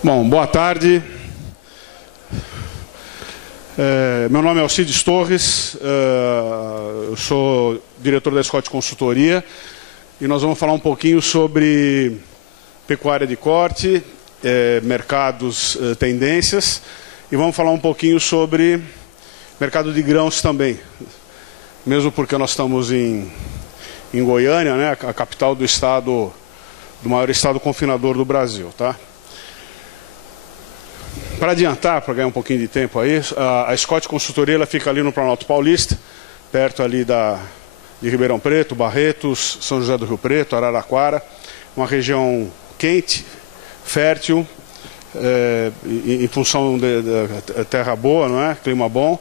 Bom, boa tarde. Meu nome é Alcides Torres, eu sou diretor da Scott Consultoria e nós vamos falar um pouquinho sobre pecuária de corte, mercados, tendências, e vamos falar um pouquinho sobre mercado de grãos também, mesmo porque nós estamos em Goiânia, né, a capital do estado, do maior estado confinador do Brasil, tá? Para adiantar, para ganhar um pouquinho de tempo aí, a Scott Consultoria ela fica ali no Planalto Paulista, perto ali de Ribeirão Preto, Barretos, São José do Rio Preto, Araraquara, uma região quente, fértil, em função de terra boa, não é? Clima bom,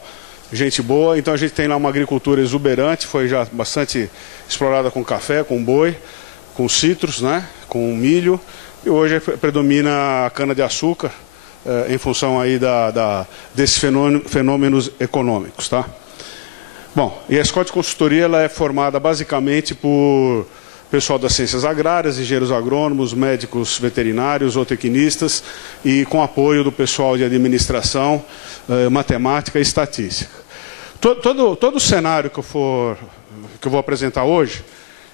gente boa. Então a gente tem lá uma agricultura exuberante, foi já bastante explorada com café, com boi, com citros, né? Com milho, e hoje predomina a cana-de-açúcar, em função aí desses fenômenos econômicos, tá? Bom, e a Scott Consultoria ela é formada basicamente por pessoal das ciências agrárias, engenheiros agrônomos, médicos veterinários, zootecnistas e com apoio do pessoal de administração, matemática e estatística. Todo o cenário que eu vou apresentar hoje,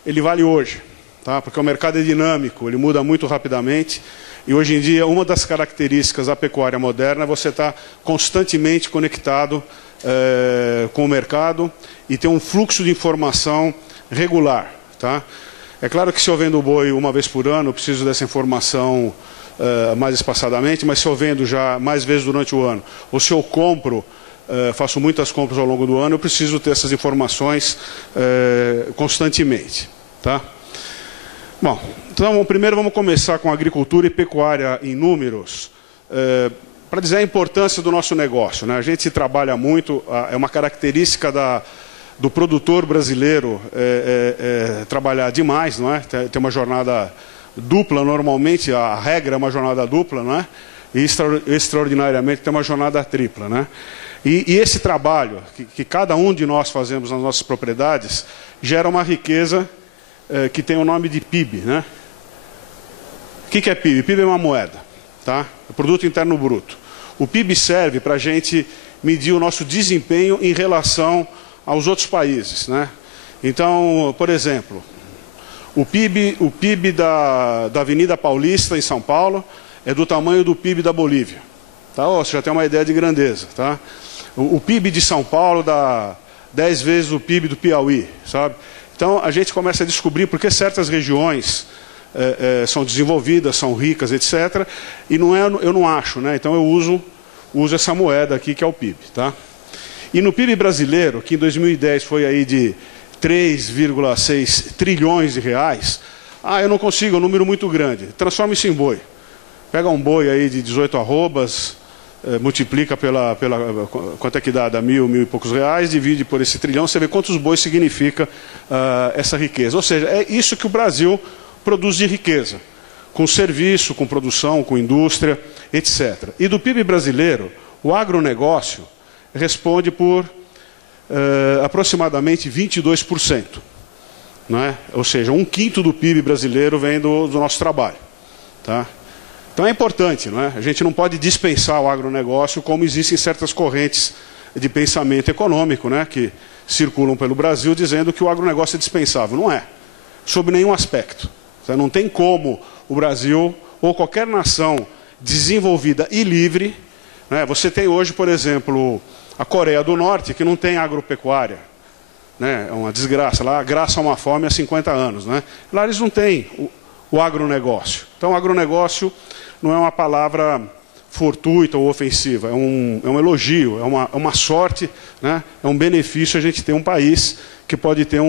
ele vale hoje, tá? Porque o mercado é dinâmico, ele muda muito rapidamente. E hoje em dia, uma das características da pecuária moderna é você estar constantemente conectado com o mercado e ter um fluxo de informação regular, tá? É claro que se eu vendo o boi uma vez por ano, eu preciso dessa informação mais espaçadamente, mas se eu vendo já mais vezes durante o ano, ou se eu compro, faço muitas compras ao longo do ano, eu preciso ter essas informações constantemente, tá? Bom, então primeiro vamos começar com agricultura e pecuária em números, para dizer a importância do nosso negócio, né? A gente trabalha muito, é uma característica do produtor brasileiro trabalhar demais, não é? Tem uma jornada dupla, normalmente a regra é uma jornada dupla, não é? E extraordinariamente tem uma jornada tripla, né? E esse trabalho que cada um de nós fazemos nas nossas propriedades gera uma riqueza que tem o nome de PIB, né? O que é PIB? PIB é uma moeda, tá? É Produto Interno Bruto. O PIB serve para a gente medir o nosso desempenho em relação aos outros países, né? Então, por exemplo, o PIB da Avenida Paulista, em São Paulo, é do tamanho do PIB da Bolívia, tá? Você já tem uma ideia de grandeza, tá? O PIB de São Paulo dá 10 vezes o PIB do Piauí, sabe? Então, a gente começa a descobrir por que certas regiões são desenvolvidas, são ricas, etc. E eu não acho, né? Então, eu uso essa moeda aqui, que é o PIB, tá? E no PIB brasileiro, que em 2010 foi aí de 3,6 trilhões de reais, eu não consigo, é um número muito grande. Transforma isso em boi. Pega um boi aí de 18 arrobas, multiplica quanto é que dá? Dá mil e poucos reais, divide por esse trilhão, você vê quantos bois significa essa riqueza. Ou seja, é isso que o Brasil produz de riqueza, com serviço, com produção, com indústria, etc. E do PIB brasileiro, o agronegócio responde por aproximadamente 22%. Não é? Ou seja, 1/5 do PIB brasileiro vem do nosso trabalho, tá? Então é importante, não é? A gente não pode dispensar o agronegócio, como existem certas correntes de pensamento econômico, né, que circulam pelo Brasil dizendo que o agronegócio é dispensável. Não é, sob nenhum aspecto. Não tem como o Brasil ou qualquer nação desenvolvida e livre, né? Você tem hoje, por exemplo, a Coreia do Norte, que não tem agropecuária, né? É uma desgraça. Lá a graça é uma fome há 50 anos. Né? Lá eles não têm o agronegócio. Então o agronegócio não é uma palavra fortuita ou ofensiva, é um elogio, é uma sorte, né? É um benefício a gente ter um país que pode ter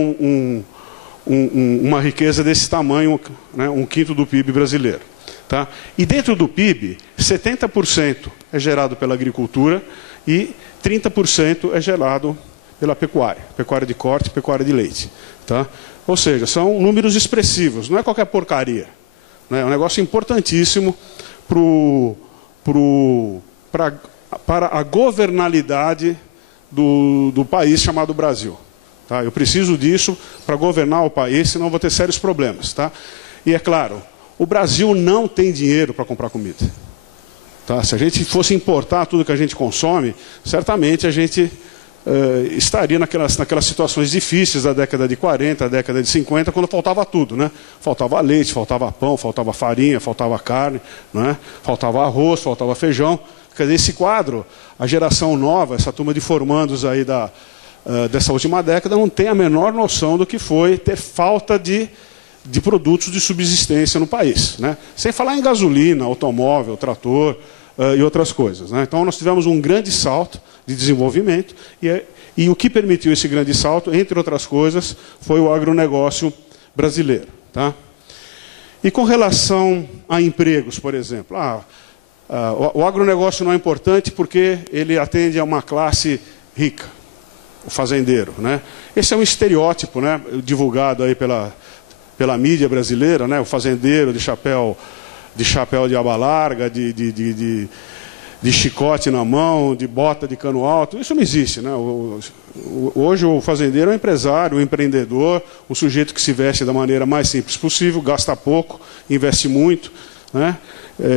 uma riqueza desse tamanho, né? 1/5 do PIB brasileiro. Tá? E dentro do PIB, 70% é gerado pela agricultura e 30% é gerado pela pecuária de corte, pecuária de leite. Tá? Ou seja, são números expressivos, não é qualquer porcaria. Né? É um negócio importantíssimo para a governabilidade do país chamado Brasil. Tá? Eu preciso disso para governar o país, senão vou ter sérios problemas. Tá? E é claro, o Brasil não tem dinheiro para comprar comida. Tá? Se a gente fosse importar tudo que a gente consome, certamente a gente estaria naquelas situações difíceis da década de 40, da década de 50, quando faltava tudo, né? Faltava leite, faltava pão, faltava farinha, faltava carne, né? Faltava arroz, faltava feijão. Quer dizer, esse quadro, a geração nova, essa turma de formandos aí dessa última década, não tem a menor noção do que foi ter falta de produtos de subsistência no país, né? Sem falar em gasolina, automóvel, trator e outras coisas, né? Então nós tivemos um grande salto de desenvolvimento e o que permitiu esse grande salto, entre outras coisas, foi o agronegócio brasileiro, tá? E com relação a empregos, por exemplo, o agronegócio não é importante porque ele atende a uma classe rica, o fazendeiro, né? Esse é um estereótipo, né, divulgado aí pela mídia brasileira, né? O fazendeiro de chapéu de aba larga, de chicote na mão, de bota de cano alto. Isso não existe, né? Hoje o fazendeiro é um empresário, um empreendedor, um sujeito que se veste da maneira mais simples possível, gasta pouco, investe muito, né?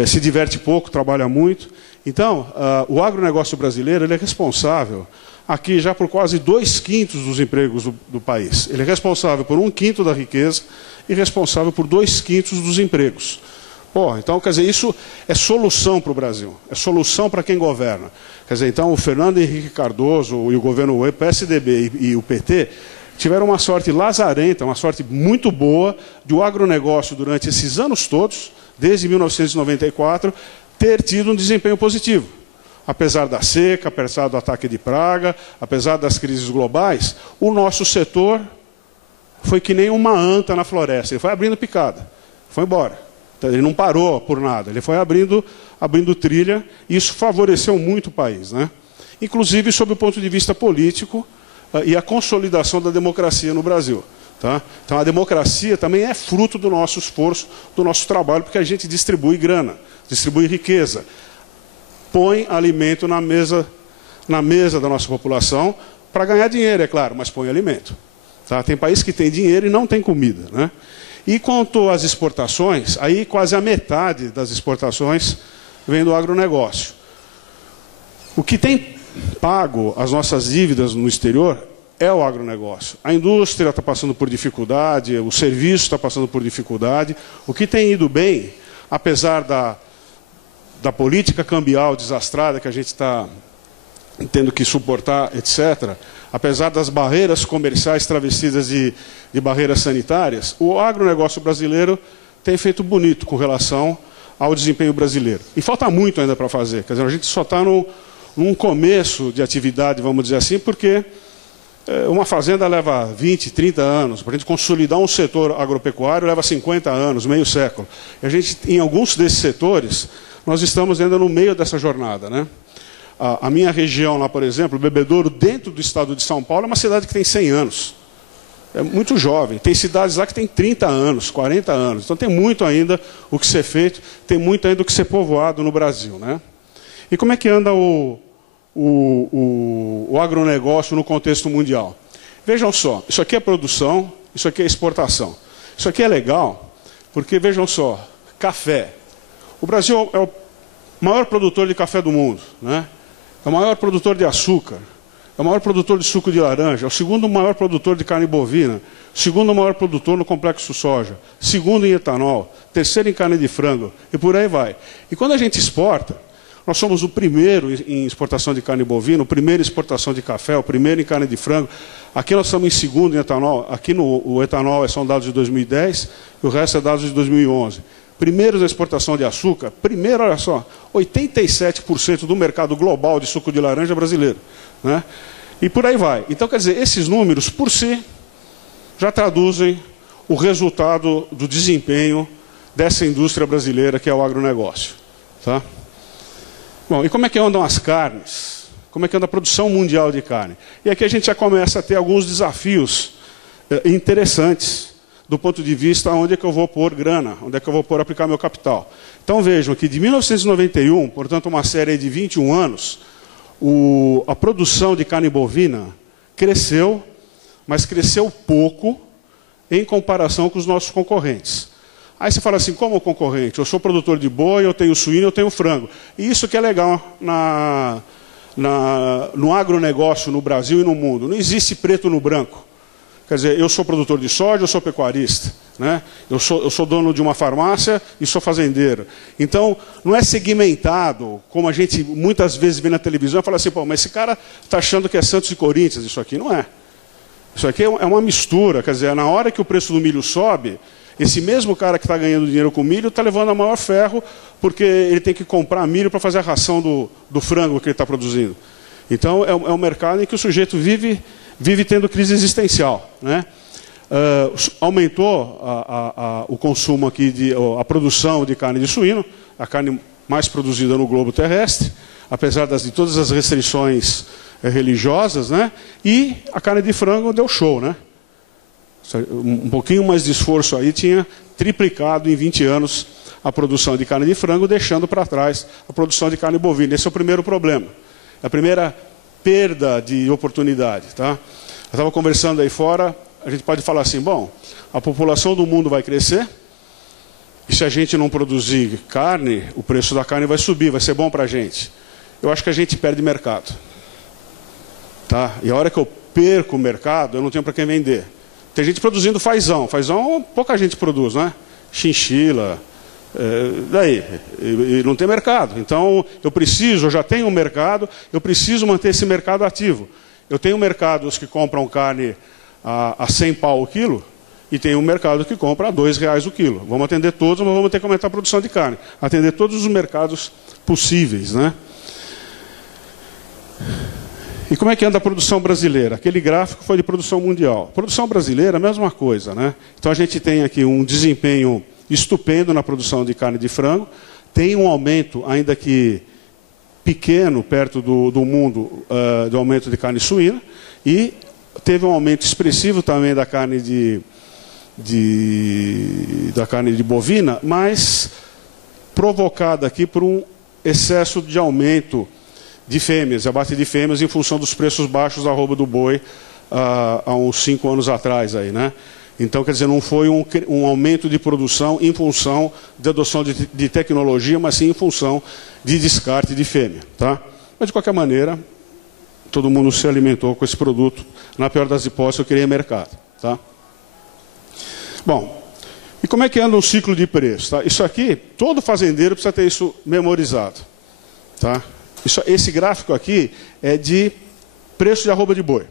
Se diverte pouco, trabalha muito. Então, o agronegócio brasileiro ele é responsável aqui já por quase 2/5 dos empregos do país. Ele é responsável por 1/5 da riqueza e responsável por 2/5 dos empregos. Então, quer dizer, isso é solução para o Brasil, é solução para quem governa. Quer dizer, então, o Fernando Henrique Cardoso e o governo PSDB e o PT tiveram uma sorte lazarenta, uma sorte muito boa de o agronegócio, durante esses anos todos, desde 1994, ter tido um desempenho positivo. Apesar da seca, apesar do ataque de praga, apesar das crises globais, o nosso setor foi que nem uma anta na floresta. Ele foi abrindo picada, foi embora. Ele não parou por nada, ele foi abrindo trilha, e isso favoreceu muito o país, né? Inclusive sob o ponto de vista político e a consolidação da democracia no Brasil. Tá? Então a democracia também é fruto do nosso esforço, do nosso trabalho, porque a gente distribui grana, distribui riqueza, põe alimento na mesa da nossa população para ganhar dinheiro, é claro, mas põe alimento. Tá? Tem país que tem dinheiro e não tem comida, né? E quanto às exportações, aí quase a metade das exportações vem do agronegócio. O que tem pago as nossas dívidas no exterior é o agronegócio. A indústria está passando por dificuldade, o serviço está passando por dificuldade. O que tem ido bem, apesar da política cambial desastrada que a gente está tendo que suportar, etc., apesar das barreiras comerciais travestidas de barreiras sanitárias, o agronegócio brasileiro tem feito bonito com relação ao desempenho brasileiro. E falta muito ainda para fazer. Quer dizer, a gente só está num começo de atividade, vamos dizer assim, porque uma fazenda leva 20, 30 anos. Para a gente consolidar um setor agropecuário leva 50 anos, meio século. E a gente, em alguns desses setores, nós estamos ainda no meio dessa jornada, né? A minha região lá, por exemplo, Bebedouro, dentro do estado de São Paulo, é uma cidade que tem 100 anos. É muito jovem. Tem cidades lá que tem 30 anos, 40 anos. Então tem muito ainda o que ser feito, tem muito ainda o que ser povoado no Brasil, né? E como é que anda o agronegócio no contexto mundial? Vejam só, isso aqui é produção, isso aqui é exportação. Isso aqui é legal, porque, vejam só, café. O Brasil é o maior produtor de café do mundo, né? É o maior produtor de açúcar, é o maior produtor de suco de laranja, é o segundo maior produtor de carne bovina, segundo maior produtor no complexo soja, segundo em etanol, terceiro em carne de frango, e por aí vai. E quando a gente exporta, nós somos o primeiro em exportação de carne bovina, o primeiro em exportação de café, o primeiro em carne de frango. Aqui nós estamos em segundo em etanol, aqui o etanol são dados de 2010, e o resto é dados de 2011. Primeiros na exportação de açúcar, primeiro, olha só, 87% do mercado global de suco de laranja brasileiro, né? E por aí vai. Então, quer dizer, esses números, por si, já traduzem o resultado do desempenho dessa indústria brasileira que é o agronegócio. Tá? Bom, e como é que andam as carnes? Como é que anda a produção mundial de carne? E aqui a gente já começa a ter alguns desafios interessantes do ponto de vista onde é que eu vou pôr grana, onde é que eu vou aplicar meu capital. Então vejam que de 1991, portanto uma série de 21 anos, a produção de carne bovina cresceu, mas cresceu pouco em comparação com os nossos concorrentes. Aí você fala assim, como concorrente? Eu sou produtor de boi, eu tenho suíno, eu tenho frango. E isso que é legal no agronegócio no Brasil e no mundo. Não existe preto no branco. Quer dizer, eu sou produtor de soja, eu sou pecuarista. Né? Eu sou dono de uma farmácia e sou fazendeiro. Então, não é segmentado, como a gente muitas vezes vê na televisão, e fala assim, pô, mas esse cara está achando que é Santos e Corinthians, isso aqui não é. Isso aqui é uma mistura, quer dizer, na hora que o preço do milho sobe, esse mesmo cara que está ganhando dinheiro com milho está levando a maior ferro, porque ele tem que comprar milho para fazer a ração do frango que ele está produzindo. Então, é um mercado em que o sujeito vive tendo crise existencial. Né? Aumentou o consumo aqui, a produção de carne de suíno, a carne mais produzida no globo terrestre, apesar de todas as restrições religiosas, né? E a carne de frango deu show. Né? Um pouquinho mais de esforço aí tinha triplicado em 20 anos a produção de carne de frango, deixando para trás a produção de carne bovina. Esse é o primeiro problema. A primeira perda de oportunidade. Tá? Eu estava conversando aí fora, a gente pode falar assim, bom, a população do mundo vai crescer, e se a gente não produzir carne, o preço da carne vai subir, vai ser bom para a gente. Eu acho que a gente perde mercado. Tá? E a hora que eu perco o mercado, eu não tenho para quem vender. Tem gente produzindo fazão. Fazão, pouca gente produz, né? Chinchila, daí. E não tem mercado. Então, eu já tenho um mercado, eu preciso manter esse mercado ativo. Eu tenho mercados que compram carne a 100 pau o quilo, e tem um mercado que compra a R$2 o quilo. Vamos atender todos, mas vamos ter que aumentar a produção de carne. Atender todos os mercados possíveis, né? E como é que anda a produção brasileira? Aquele gráfico foi de produção mundial. Produção brasileira, a mesma coisa, né? Então a gente tem aqui um desempenho estupendo na produção de carne de frango, tem um aumento, ainda que pequeno, perto do mundo, do aumento de carne suína, e teve um aumento expressivo também da carne da carne de bovina, mas provocada aqui por um excesso de aumento de fêmeas, abate de fêmeas em função dos preços baixos da arroba do boi há uns 5 anos atrás. Aí, né? Então, quer dizer, não foi um aumento de produção em função de adoção de tecnologia, mas sim em função de descarte de fêmea. Tá? Mas, de qualquer maneira, todo mundo se alimentou com esse produto. Na pior das hipóteses, eu queria mercado. Tá? Bom, e como é que anda o ciclo de preço? Tá? Isso aqui, todo fazendeiro precisa ter isso memorizado. Tá? Esse gráfico aqui é de preço de arroba de boi.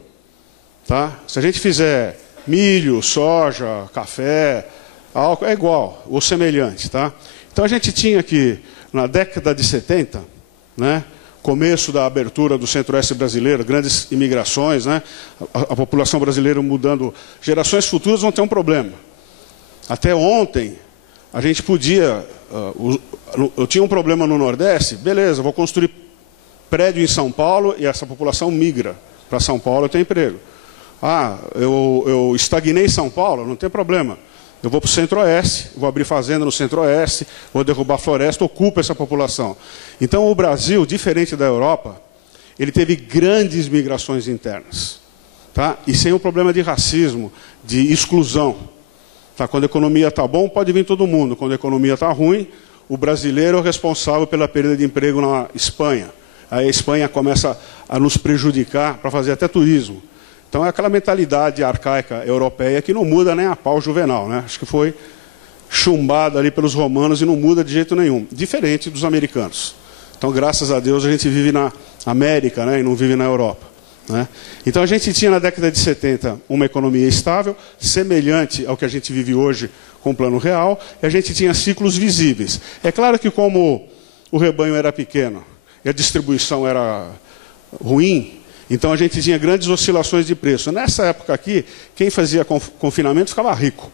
Tá? Se a gente fizer milho, soja, café, álcool, é igual, ou semelhante. Tá? Então a gente tinha aqui, na década de 70, né, começo da abertura do centro-oeste brasileiro, grandes imigrações, né, a população brasileira mudando, gerações futuras vão ter um problema. Até ontem, a gente podia, eu tinha um problema no Nordeste, beleza, vou construir prédio em São Paulo e essa população migra para São Paulo, eu tenho emprego. Ah, eu estagnei em São Paulo, não tem problema. Eu vou para o Centro-Oeste, vou abrir fazenda no Centro-Oeste, vou derrubar floresta, ocupa essa população. Então o Brasil, diferente da Europa, ele teve grandes migrações internas. Tá? E sem o problema de racismo, de exclusão. Tá? Quando a economia está bom, pode vir todo mundo. Quando a economia está ruim, o brasileiro é o responsável pela perda de emprego na Espanha. Aí a Espanha começa a nos prejudicar para fazer até turismo. Então é aquela mentalidade arcaica europeia que não muda nem a pau Juvenal. Né? Acho que foi chumbada ali pelos romanos e não muda de jeito nenhum. Diferente dos americanos. Então, graças a Deus, a gente vive na América, né, e não vive na Europa. Né? Então a gente tinha na década de 70 uma economia estável, semelhante ao que a gente vive hoje com o Plano Real, e a gente tinha ciclos visíveis. É claro que como o rebanho era pequeno, e a distribuição era ruim, então a gente tinha grandes oscilações de preço. Nessa época aqui, quem fazia confinamento ficava rico.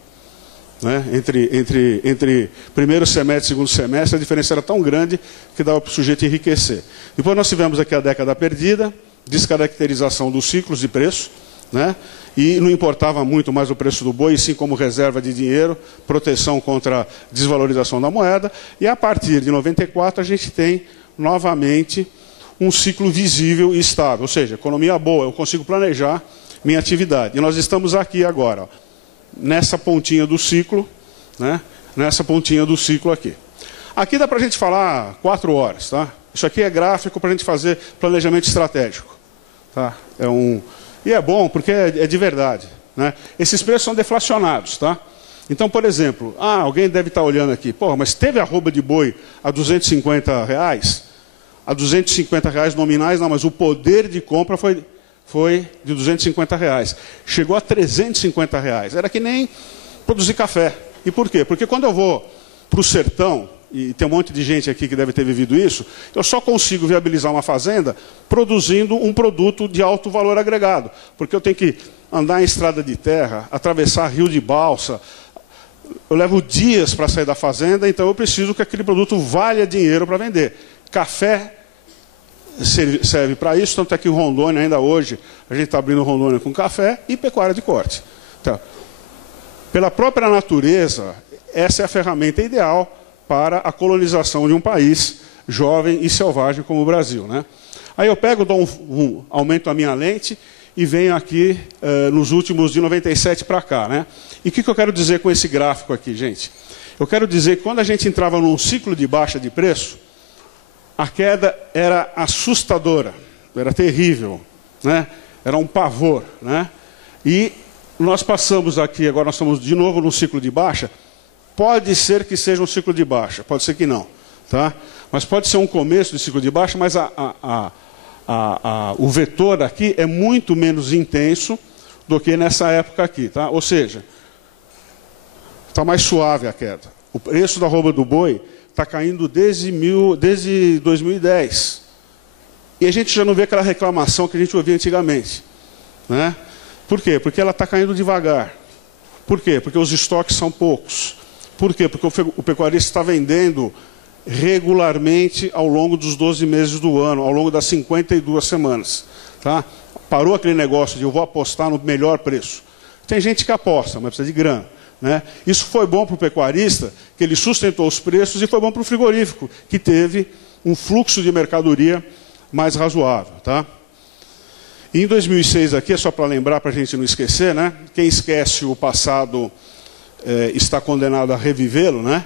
Né? Entre primeiro semestre e segundo semestre, a diferença era tão grande que dava para o sujeito enriquecer. Depois nós tivemos aqui a década perdida, descaracterização dos ciclos de preço, né? E não importava muito mais o preço do boi, sim como reserva de dinheiro, proteção contra a desvalorização da moeda. E a partir de 94 a gente tem novamente um ciclo visível e estável, ou seja, economia boa, eu consigo planejar minha atividade. E nós estamos aqui agora, ó, nessa pontinha do ciclo, né? nessa pontinha do ciclo aqui. Aqui dá para a gente falar 4 horas, tá? Isso aqui é gráfico para a gente fazer planejamento estratégico. Tá? E é bom porque é de verdade. Né? Esses preços são deflacionados. Tá? Então, por exemplo, alguém deve estar olhando aqui, pô, mas teve arroba de boi a R$250? A R$250 nominais, não, mas o poder de compra foi de R$250. Chegou a R$350. Era que nem produzir café. E por quê? Porque quando eu vou para o sertão, e tem um monte de gente aqui que deve ter vivido isso, eu só consigo viabilizar uma fazenda produzindo um produto de alto valor agregado. Porque eu tenho que andar em estrada de terra, atravessar rio de balsa, eu levo dias para sair da fazenda, então eu preciso que aquele produto valha dinheiro para vender. Café serve para isso, tanto é que em Rondônia, ainda hoje, a gente está abrindo Rondônia com café e pecuária de corte. Então, pela própria natureza, essa é a ferramenta ideal para a colonização de um país jovem e selvagem como o Brasil. Né? Aí eu pego, aumento a minha lente e venho aqui nos últimos de 97 para cá. Né? E o que eu quero dizer com esse gráfico aqui, gente? Eu quero dizer que quando a gente entrava num ciclo de baixa de preço, a queda era assustadora, era terrível, né? Era um pavor. Né? E nós passamos aqui, agora nós estamos de novo num ciclo de baixa. Pode ser que seja um ciclo de baixa, pode ser que não. Tá? Mas pode ser um começo de ciclo de baixa, mas o vetor aqui é muito menos intenso do que nessa época aqui. Tá? Ou seja, está mais suave a queda. O preço da arroba do boi está caindo desde 2010. E a gente já não vê aquela reclamação que a gente ouvia antigamente. Né? Por quê? Porque ela está caindo devagar. Por quê? Porque os estoques são poucos. Por quê? Porque o pecuarista está vendendo regularmente ao longo dos 12 meses do ano, ao longo das 52 semanas. Tá? Parou aquele negócio de eu vou apostar no melhor preço. Tem gente que aposta, mas precisa de grana. Né? Isso foi bom para o pecuarista, que ele sustentou os preços, e foi bom para o frigorífico, que teve um fluxo de mercadoria mais razoável. Tá? E em 2006, aqui, é só para lembrar, para a gente não esquecer, né? Quem esquece o passado está condenado a revivê-lo. Né?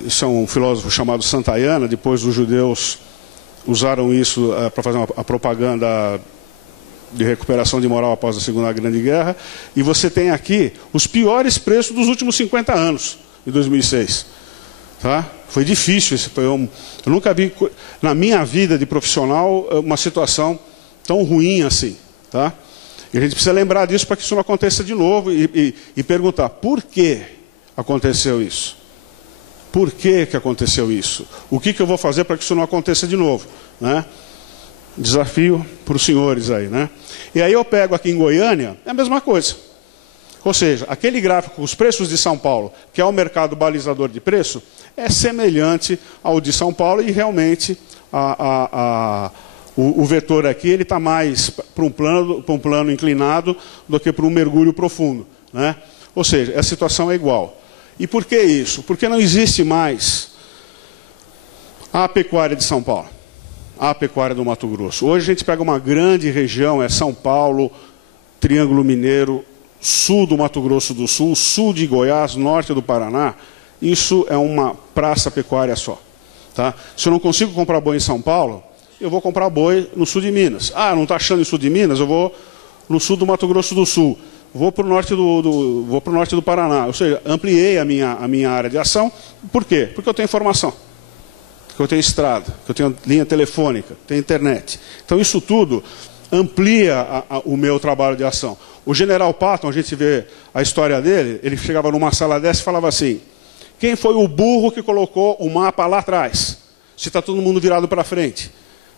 Isso é um filósofo chamado Santayana, depois os judeus usaram isso para fazer a propaganda de recuperação de moral após a Segunda Grande Guerra, e você tem aqui os piores preços dos últimos 50 anos, em 2006. Tá? Foi difícil, eu nunca vi, na minha vida de profissional, uma situação tão ruim assim. Tá? E a gente precisa lembrar disso para que isso não aconteça de novo e perguntar, por que aconteceu isso? Por que aconteceu isso? O que eu vou fazer para que isso não aconteça de novo? Né? Desafio para os senhores aí, né? E aí eu pego aqui em Goiânia, é a mesma coisa. Ou seja, aquele gráfico, os preços de São Paulo, que é o mercado balizador de preço, é semelhante ao de São Paulo e realmente o vetor aqui ele está mais para um plano inclinado do que para um mergulho profundo. Né? Ou seja, a situação é igual. E por que isso? Porque não existe mais a pecuária de São Paulo. A pecuária do Mato Grosso. Hoje a gente pega uma grande região, é São Paulo, Triângulo Mineiro, sul do Mato Grosso do Sul, sul de Goiás, norte do Paraná. Isso é uma praça pecuária só. Tá? Se eu não consigo comprar boi em São Paulo, eu vou comprar boi no sul de Minas. Não está achando no sul de Minas? Eu vou no sul do Mato Grosso do Sul. Vou para o norte do Paraná. Ou seja, ampliei a minha área de ação. Por quê? Porque eu tenho informação. Que eu tenho estrada, que eu tenho linha telefônica, tenho internet. Então isso tudo amplia o meu trabalho de ação. O general Patton, a gente vê a história dele, ele chegava numa sala dessa e falava assim, quem foi o burro que colocou o mapa lá atrás? Se está todo mundo virado para frente.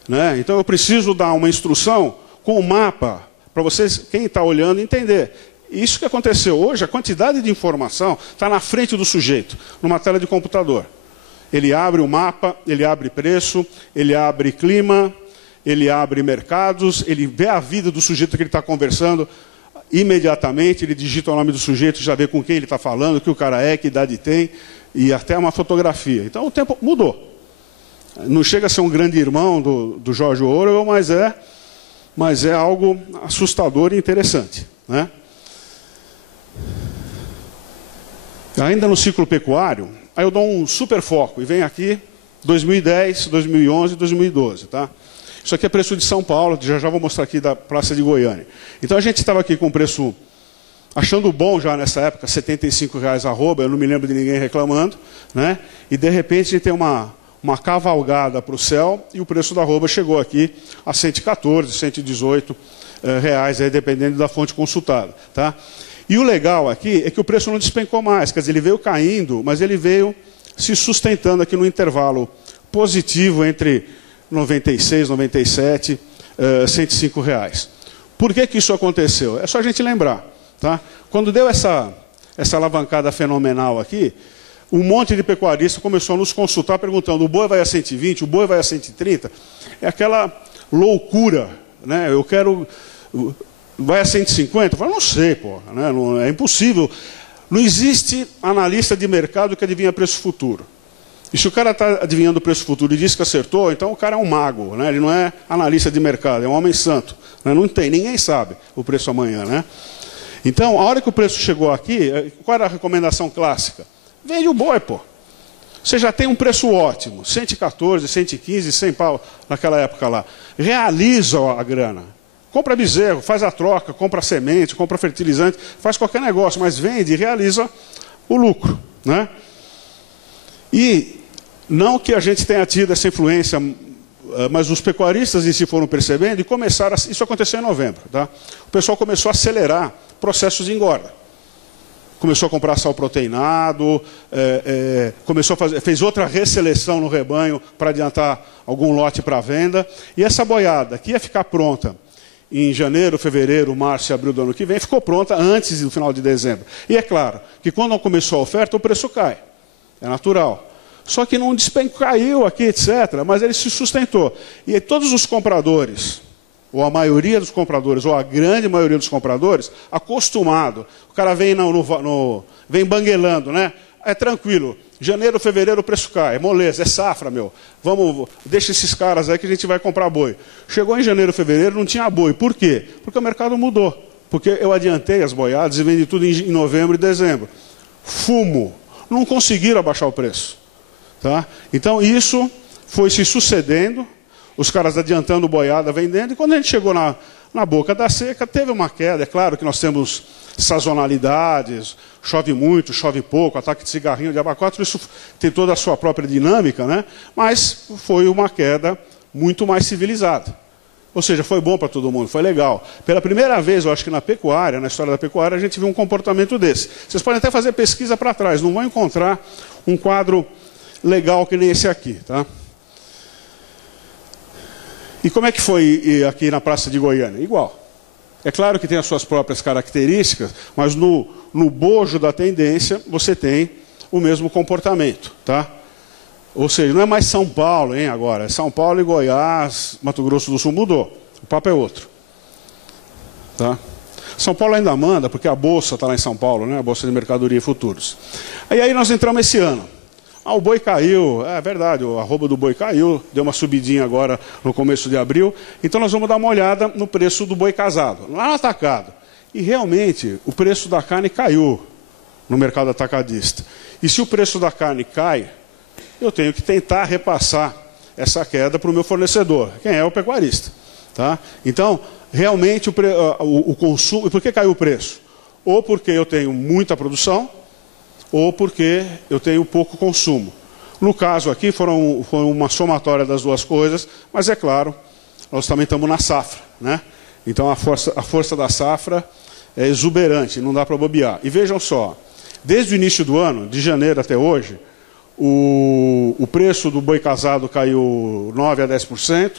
Né? Então eu preciso dar uma instrução com o mapa, para vocês, quem está olhando, entender. Isso que aconteceu hoje, a quantidade de informação está na frente do sujeito, numa tela de computador. Ele abre o mapa, ele abre preço, ele abre clima, ele abre mercados, ele vê a vida do sujeito que ele está conversando, imediatamente ele digita o nome do sujeito, já vê com quem ele está falando, o que o cara é, que idade tem, e até uma fotografia. Então o tempo mudou. Não chega a ser um grande irmão do George Orwell, mas é algo assustador e interessante. Né? Ainda no ciclo pecuário, aí eu dou um super foco e venho aqui 2010, 2011, 2012, tá? Isso aqui é preço de São Paulo, já vou mostrar aqui da Praça de Goiânia. Então a gente estava aqui com o preço, achando bom já nessa época, R$ 75,00 arroba, eu não me lembro de ninguém reclamando, né? E de repente a gente tem uma cavalgada para o céu e o preço da arroba chegou aqui a 114, 118 reais, aí, dependendo da fonte consultada, tá? E o legal aqui é que o preço não despencou mais, quer dizer, ele veio caindo, mas ele veio se sustentando aqui no intervalo positivo entre 96, 97, R$ 105 reais. Por que isso aconteceu? É só a gente lembrar, tá? Quando deu essa alavancada fenomenal aqui, um monte de pecuarista começou a nos consultar perguntando: o boi vai a 120, o boi vai a 130? É aquela loucura, né? Eu quero... Vai a 150? Eu falo, não sei, porra, né? Não, é impossível. Não existe analista de mercado que adivinha preço futuro. E se o cara está adivinhando o preço futuro e diz que acertou, então o cara é um mago, né? Ele não é analista de mercado, é um homem santo, né? Não tem, ninguém sabe o preço amanhã, né? Então, a hora que o preço chegou aqui, qual era a recomendação clássica? Vende o boi, pô. Você já tem um preço ótimo, 114, 115, 100 pau naquela época lá. Realiza a grana. Compra bezerro, faz a troca, compra semente, compra fertilizante, faz qualquer negócio, mas vende e realiza o lucro, né? E não que a gente tenha tido essa influência, mas os pecuaristas em si foram percebendo e começaram, isso aconteceu em novembro, tá? O pessoal começou a acelerar processos de engorda. Começou a comprar sal proteinado, fez outra resseleção no rebanho para adiantar algum lote para venda. E essa boiada, que ia ficar pronta em janeiro, fevereiro, março e abril do ano que vem, ficou pronta antes do final de dezembro. E é claro que quando começou a oferta, o preço cai. É natural. Só que não caiu aqui, etc., mas ele se sustentou. E aí, todos os compradores, ou a maioria dos compradores, ou a grande maioria dos compradores, acostumado. O cara vem, vem banguelando, né? É tranquilo. Janeiro, fevereiro o preço cai. Moleza, é safra, meu. Deixa esses caras aí que a gente vai comprar boi. Chegou em janeiro, fevereiro, não tinha boi. Por quê? Porque o mercado mudou. Porque eu adiantei as boiadas e vendi tudo em novembro e dezembro. Fumo. Não conseguiram abaixar o preço. Tá? Então isso foi se sucedendo, os caras adiantando boiada, vendendo, e quando a gente chegou na boca da seca, teve uma queda. É claro que nós temos sazonalidades, chove muito, chove pouco, ataque de cigarrinho, de abacate, isso tem toda a sua própria dinâmica, né? Mas foi uma queda muito mais civilizada. Ou seja, foi bom para todo mundo, foi legal. Pela primeira vez, eu acho que na pecuária, na história da pecuária, a gente viu um comportamento desse. Vocês podem até fazer pesquisa para trás, não vão encontrar um quadro legal que nem esse aqui, tá? E como é que foi aqui na Praça de Goiânia? Igual. É claro que tem as suas próprias características, mas no bojo da tendência você tem o mesmo comportamento, tá? Ou seja, não é mais São Paulo, hein, agora. É São Paulo e Goiás, Mato Grosso do Sul mudou. O papo é outro. Tá? São Paulo ainda manda, porque a Bolsa está lá em São Paulo, né? A Bolsa de Mercadoria e Futuros. Aí nós entramos esse ano. O boi caiu, é verdade, a arroba do boi caiu, deu uma subidinha agora no começo de abril. Então nós vamos dar uma olhada no preço do boi casado, lá no atacado. E realmente o preço da carne caiu no mercado atacadista. E se o preço da carne cai, eu tenho que tentar repassar essa queda para o meu fornecedor, quem é o pecuarista. Tá? Então, realmente o consumo... E por que caiu o preço? Ou porque eu tenho muita produção, ou porque eu tenho pouco consumo. No caso aqui, foi uma somatória das duas coisas, mas é claro, nós também estamos na safra, né? Então a força da safra é exuberante, não dá para bobear. E vejam só, desde o início do ano, de janeiro até hoje, o preço do boi casado caiu 9% a 10%,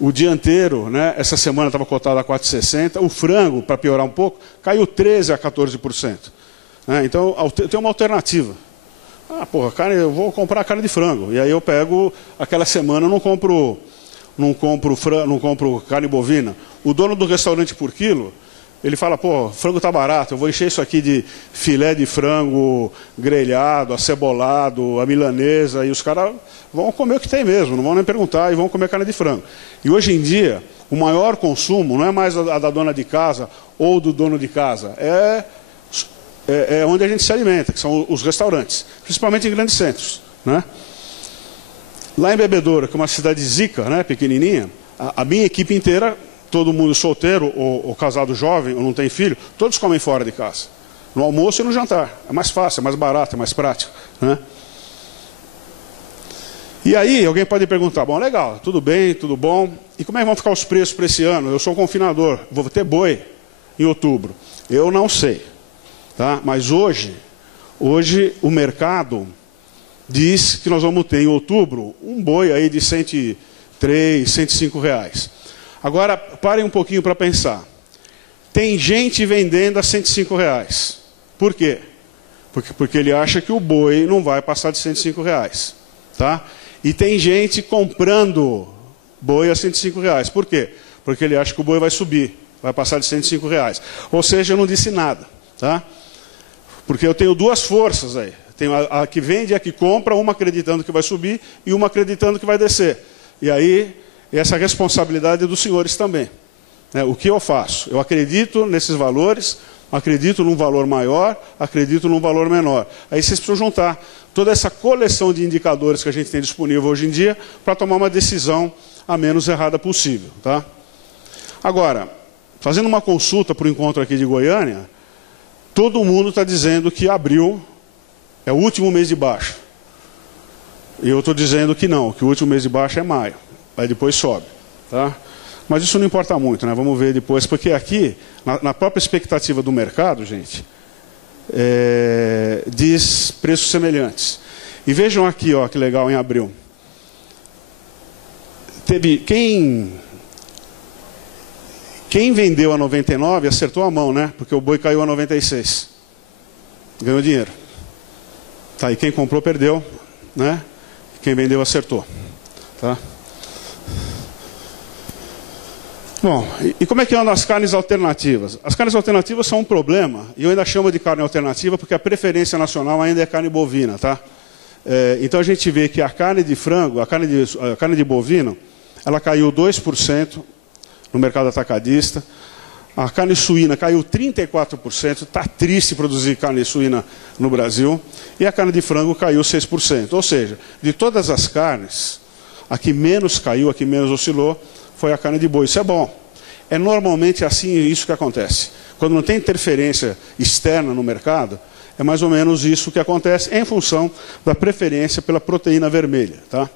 o dianteiro, né, essa semana estava cotado a 4,60, o frango, para piorar um pouco, caiu 13% a 14%. Então, tem uma alternativa. Carne, eu vou comprar carne de frango. E aí eu pego, aquela semana, eu não compro carne bovina. O dono do restaurante por quilo, ele fala, frango está barato, eu vou encher isso aqui de filé de frango grelhado, acebolado, a milanesa, e os caras vão comer o que tem mesmo, não vão nem perguntar, e vão comer carne de frango. E hoje em dia, o maior consumo não é mais a da dona de casa ou do dono de casa, é é onde a gente se alimenta, que são os restaurantes, principalmente em grandes centros, né? Lá em Bebedouro, que é uma cidade zica, né, pequenininha, a minha equipe inteira, todo mundo solteiro, ou casado jovem, ou não tem filho, todos comem fora de casa. No almoço e no jantar. É mais fácil, é mais barato, é mais prático, né? E aí, alguém pode perguntar, bom, legal, tudo bem, tudo bom, e como é que vão ficar os preços para esse ano? Eu sou um confinador, vou ter boi em outubro. Eu não sei, tá? Mas hoje o mercado diz que nós vamos ter em outubro um boi aí de 103, 105 reais. Agora, parem um pouquinho para pensar. Tem gente vendendo a 105 reais. Por quê? Porque ele acha que o boi não vai passar de 105 reais, tá? E tem gente comprando boi a 105 reais. Por quê? Porque ele acha que o boi vai subir, vai passar de 105 reais. Ou seja, eu não disse nada, tá? Porque eu tenho duas forças aí. Tenho a que vende e a que compra, uma acreditando que vai subir e uma acreditando que vai descer. E aí, essa responsabilidade é dos senhores também. O que eu faço? Eu acredito nesses valores, acredito num valor maior, acredito num valor menor. Aí vocês precisam juntar toda essa coleção de indicadores que a gente tem disponível hoje em dia para tomar uma decisão a menos errada possível, tá? Agora, fazendo uma consulta para o encontro aqui de Goiânia, todo mundo está dizendo que abril é o último mês de baixa. E eu estou dizendo que não, que o último mês de baixa é maio. Aí depois sobe, tá? Mas isso não importa muito, né? Vamos ver depois, porque aqui, na própria expectativa do mercado, gente, diz preços semelhantes. E vejam aqui, ó, que legal, em abril. Teve quem vendeu a 99 acertou a mão, né? Porque o boi caiu a 96. Ganhou dinheiro. Tá, e quem comprou perdeu, né? Quem vendeu acertou, tá? Bom, e como é que andam as carnes alternativas? As carnes alternativas são um problema, e eu ainda chamo de carne alternativa porque a preferência nacional ainda é carne bovina, tá? Então a gente vê que a carne de frango, a carne de bovino, ela caiu 2% no mercado atacadista. A carne suína caiu 34%, está triste produzir carne suína no Brasil. E a carne de frango caiu 6%. Ou seja, de todas as carnes, a que menos caiu, a que menos oscilou, foi a carne de boi. Isso é bom. É normalmente assim isso que acontece. Quando não tem interferência externa no mercado, é mais ou menos isso que acontece em função da preferência pela proteína vermelha, tá?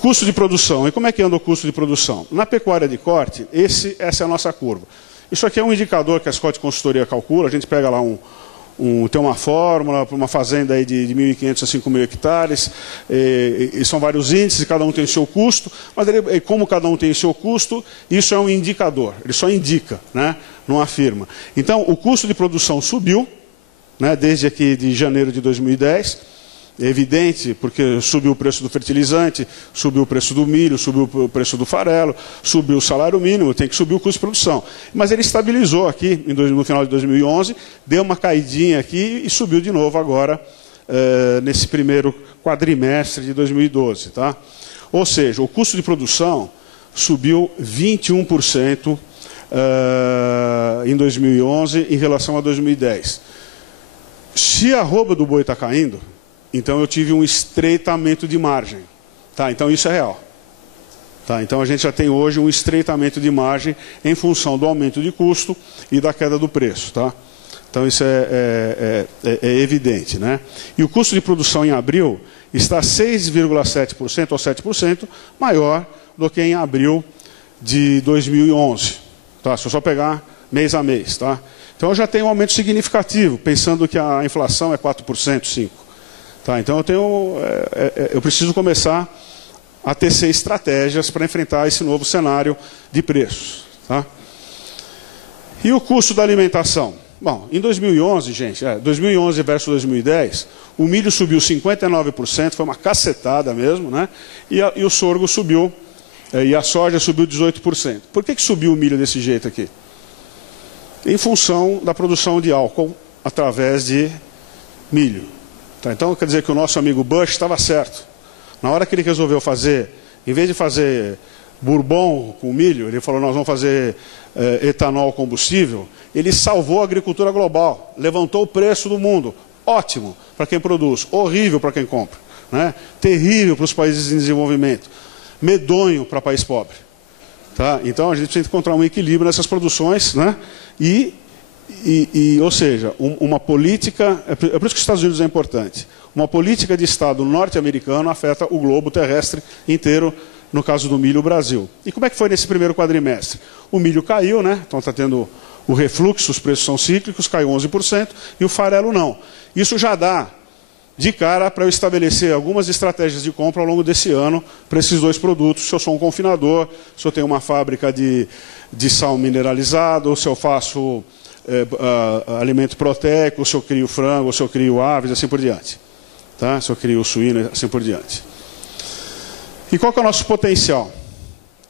Custo de produção. E como é que anda o custo de produção? Na pecuária de corte, essa é a nossa curva. Isso aqui é um indicador que a Scott Consultoria calcula. A gente pega lá tem uma fórmula para uma fazenda aí de 1.500 a 5.000 hectares. E são vários índices, cada um tem o seu custo. Mas como cada um tem o seu custo, isso é um indicador. Ele só indica, né? Não afirma. Então, o custo de produção subiu, né, desde aqui de janeiro de 2010. É evidente, porque subiu o preço do fertilizante, subiu o preço do milho, subiu o preço do farelo, subiu o salário mínimo, tem que subir o custo de produção. Mas ele estabilizou aqui no final de 2011, deu uma caidinha aqui e subiu de novo agora, nesse primeiro quadrimestre de 2012. Tá? Ou seja, o custo de produção subiu 21% em 2011 em relação a 2010. Se a arroba do boi está caindo, então eu tive um estreitamento de margem. Tá? Então isso é real. Tá? Então a gente já tem hoje um estreitamento de margem em função do aumento de custo e da queda do preço. Tá? Então isso é evidente. Né? E o custo de produção em abril está 6,7% ou 7% maior do que em abril de 2011. Tá? Se eu só pegar mês a mês. Tá? Então eu já tenho um aumento significativo, pensando que a inflação é 4%, 5%. Tá, então eu preciso começar a tecer estratégias para enfrentar esse novo cenário de preços. Tá? E o custo da alimentação? Bom, em 2011, gente, 2011 versus 2010, o milho subiu 59%, foi uma cacetada mesmo, né? E o sorgo subiu, e a soja subiu 18%. Por que subiu o milho desse jeito aqui? Em função da produção de álcool através de milho. Então, quer dizer que o nosso amigo Bush estava certo. Na hora que ele resolveu fazer, em vez de fazer Bourbon com milho, ele falou, nós vamos fazer etanol combustível, ele salvou a agricultura global, levantou o preço do mundo. Ótimo para quem produz, horrível para quem compra, né? Terrível para os países em desenvolvimento, medonho para país pobre. Tá? Então a gente precisa encontrar um equilíbrio nessas produções, né? Ou seja, uma política, é por isso que os Estados Unidos é importante, uma política de Estado norte-americano afeta o globo terrestre inteiro, no caso do milho, o Brasil. E como é que foi nesse primeiro quadrimestre? O milho caiu, né? Então está tendo o refluxo, os preços são cíclicos, caiu 11%, e o farelo não. Isso já dá de cara para eu estabelecer algumas estratégias de compra ao longo desse ano para esses dois produtos. Se eu sou um confinador, se eu tenho uma fábrica de sal mineralizado, ou se eu faço alimento proteico, se eu crio frango, se eu crio aves, assim por diante. Tá? Se eu crio suíno, assim por diante. E qual que é o nosso potencial?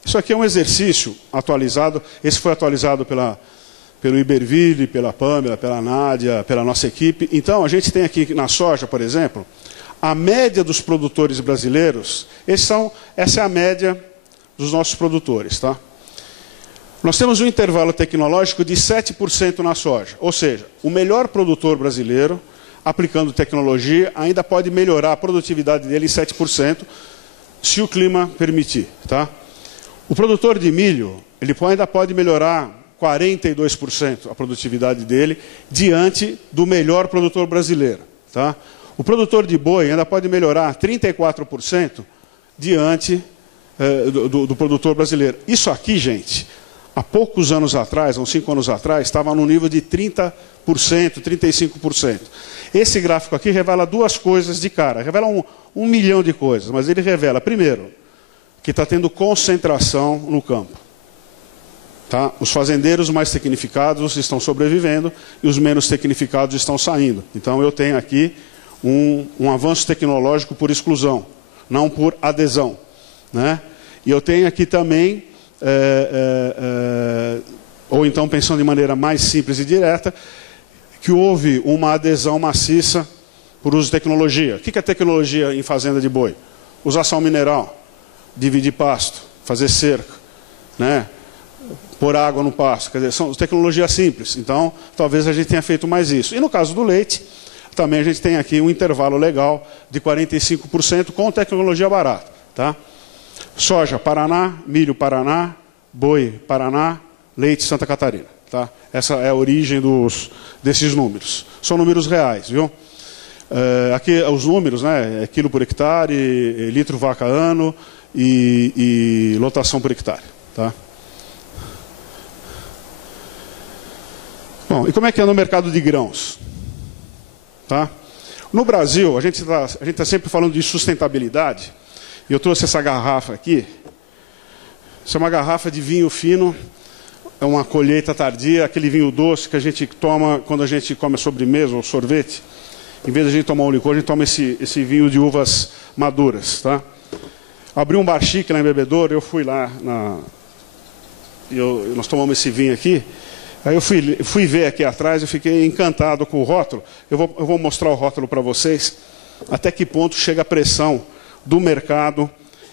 Isso aqui é um exercício atualizado, esse foi atualizado pelo Iberville, pela Pamela, pela Nádia, pela nossa equipe. Então, a gente tem aqui na soja, por exemplo, a média dos produtores brasileiros, essa é a média dos nossos produtores. Tá? Nós temos um intervalo tecnológico de 7% na soja, ou seja, o melhor produtor brasileiro, aplicando tecnologia, ainda pode melhorar a produtividade dele em 7%, se o clima permitir. Tá? O produtor de milho, ele ainda pode melhorar 42% a produtividade dele diante do melhor produtor brasileiro. Tá? O produtor de boi ainda pode melhorar 34% diante do produtor brasileiro. Isso aqui, gente, há poucos anos atrás, há uns 5 anos atrás, estava no nível de 30%, 35%. Esse gráfico aqui revela duas coisas de cara. Revela um milhão de coisas, mas ele revela, primeiro, que está tendo concentração no campo. Tá? Os fazendeiros mais tecnificados estão sobrevivendo e os menos tecnificados estão saindo. Então eu tenho aqui um avanço tecnológico por exclusão, não por adesão. Né? E eu tenho aqui também, ou então pensando de maneira mais simples e direta, que houve uma adesão maciça por uso de tecnologia. O que é tecnologia em fazenda de boi? Usar sal mineral, dividir pasto, fazer cerca, né? Pôr água no pasto. Quer dizer, são tecnologias simples. Então, talvez a gente tenha feito mais isso. E no caso do leite, também a gente tem aqui um intervalo legal de 45% com tecnologia barata. Tá? Soja, Paraná, milho, Paraná, boi, Paraná, leite, Santa Catarina. Tá? Essa é a origem desses números. São números reais, viu? Aqui os números, né? É quilo por hectare, litro vaca ano e lotação por hectare. Tá? Bom, e como é que é no mercado de grãos? Tá? No Brasil, a gente tá sempre falando de sustentabilidade. E eu trouxe essa garrafa aqui. Essa é uma garrafa de vinho fino. É uma colheita tardia, aquele vinho doce que a gente toma quando a gente come sobremesa ou sorvete. Em vez de a gente tomar um licor, a gente toma esse vinho de uvas maduras. Tá? Abri um bar chique lá em Bebedouro, eu fui lá, nós tomamos esse vinho aqui. Aí eu fui ver aqui atrás, eu fiquei encantado com o rótulo. Eu vou mostrar o rótulo para vocês, até que ponto chega a pressão do mercado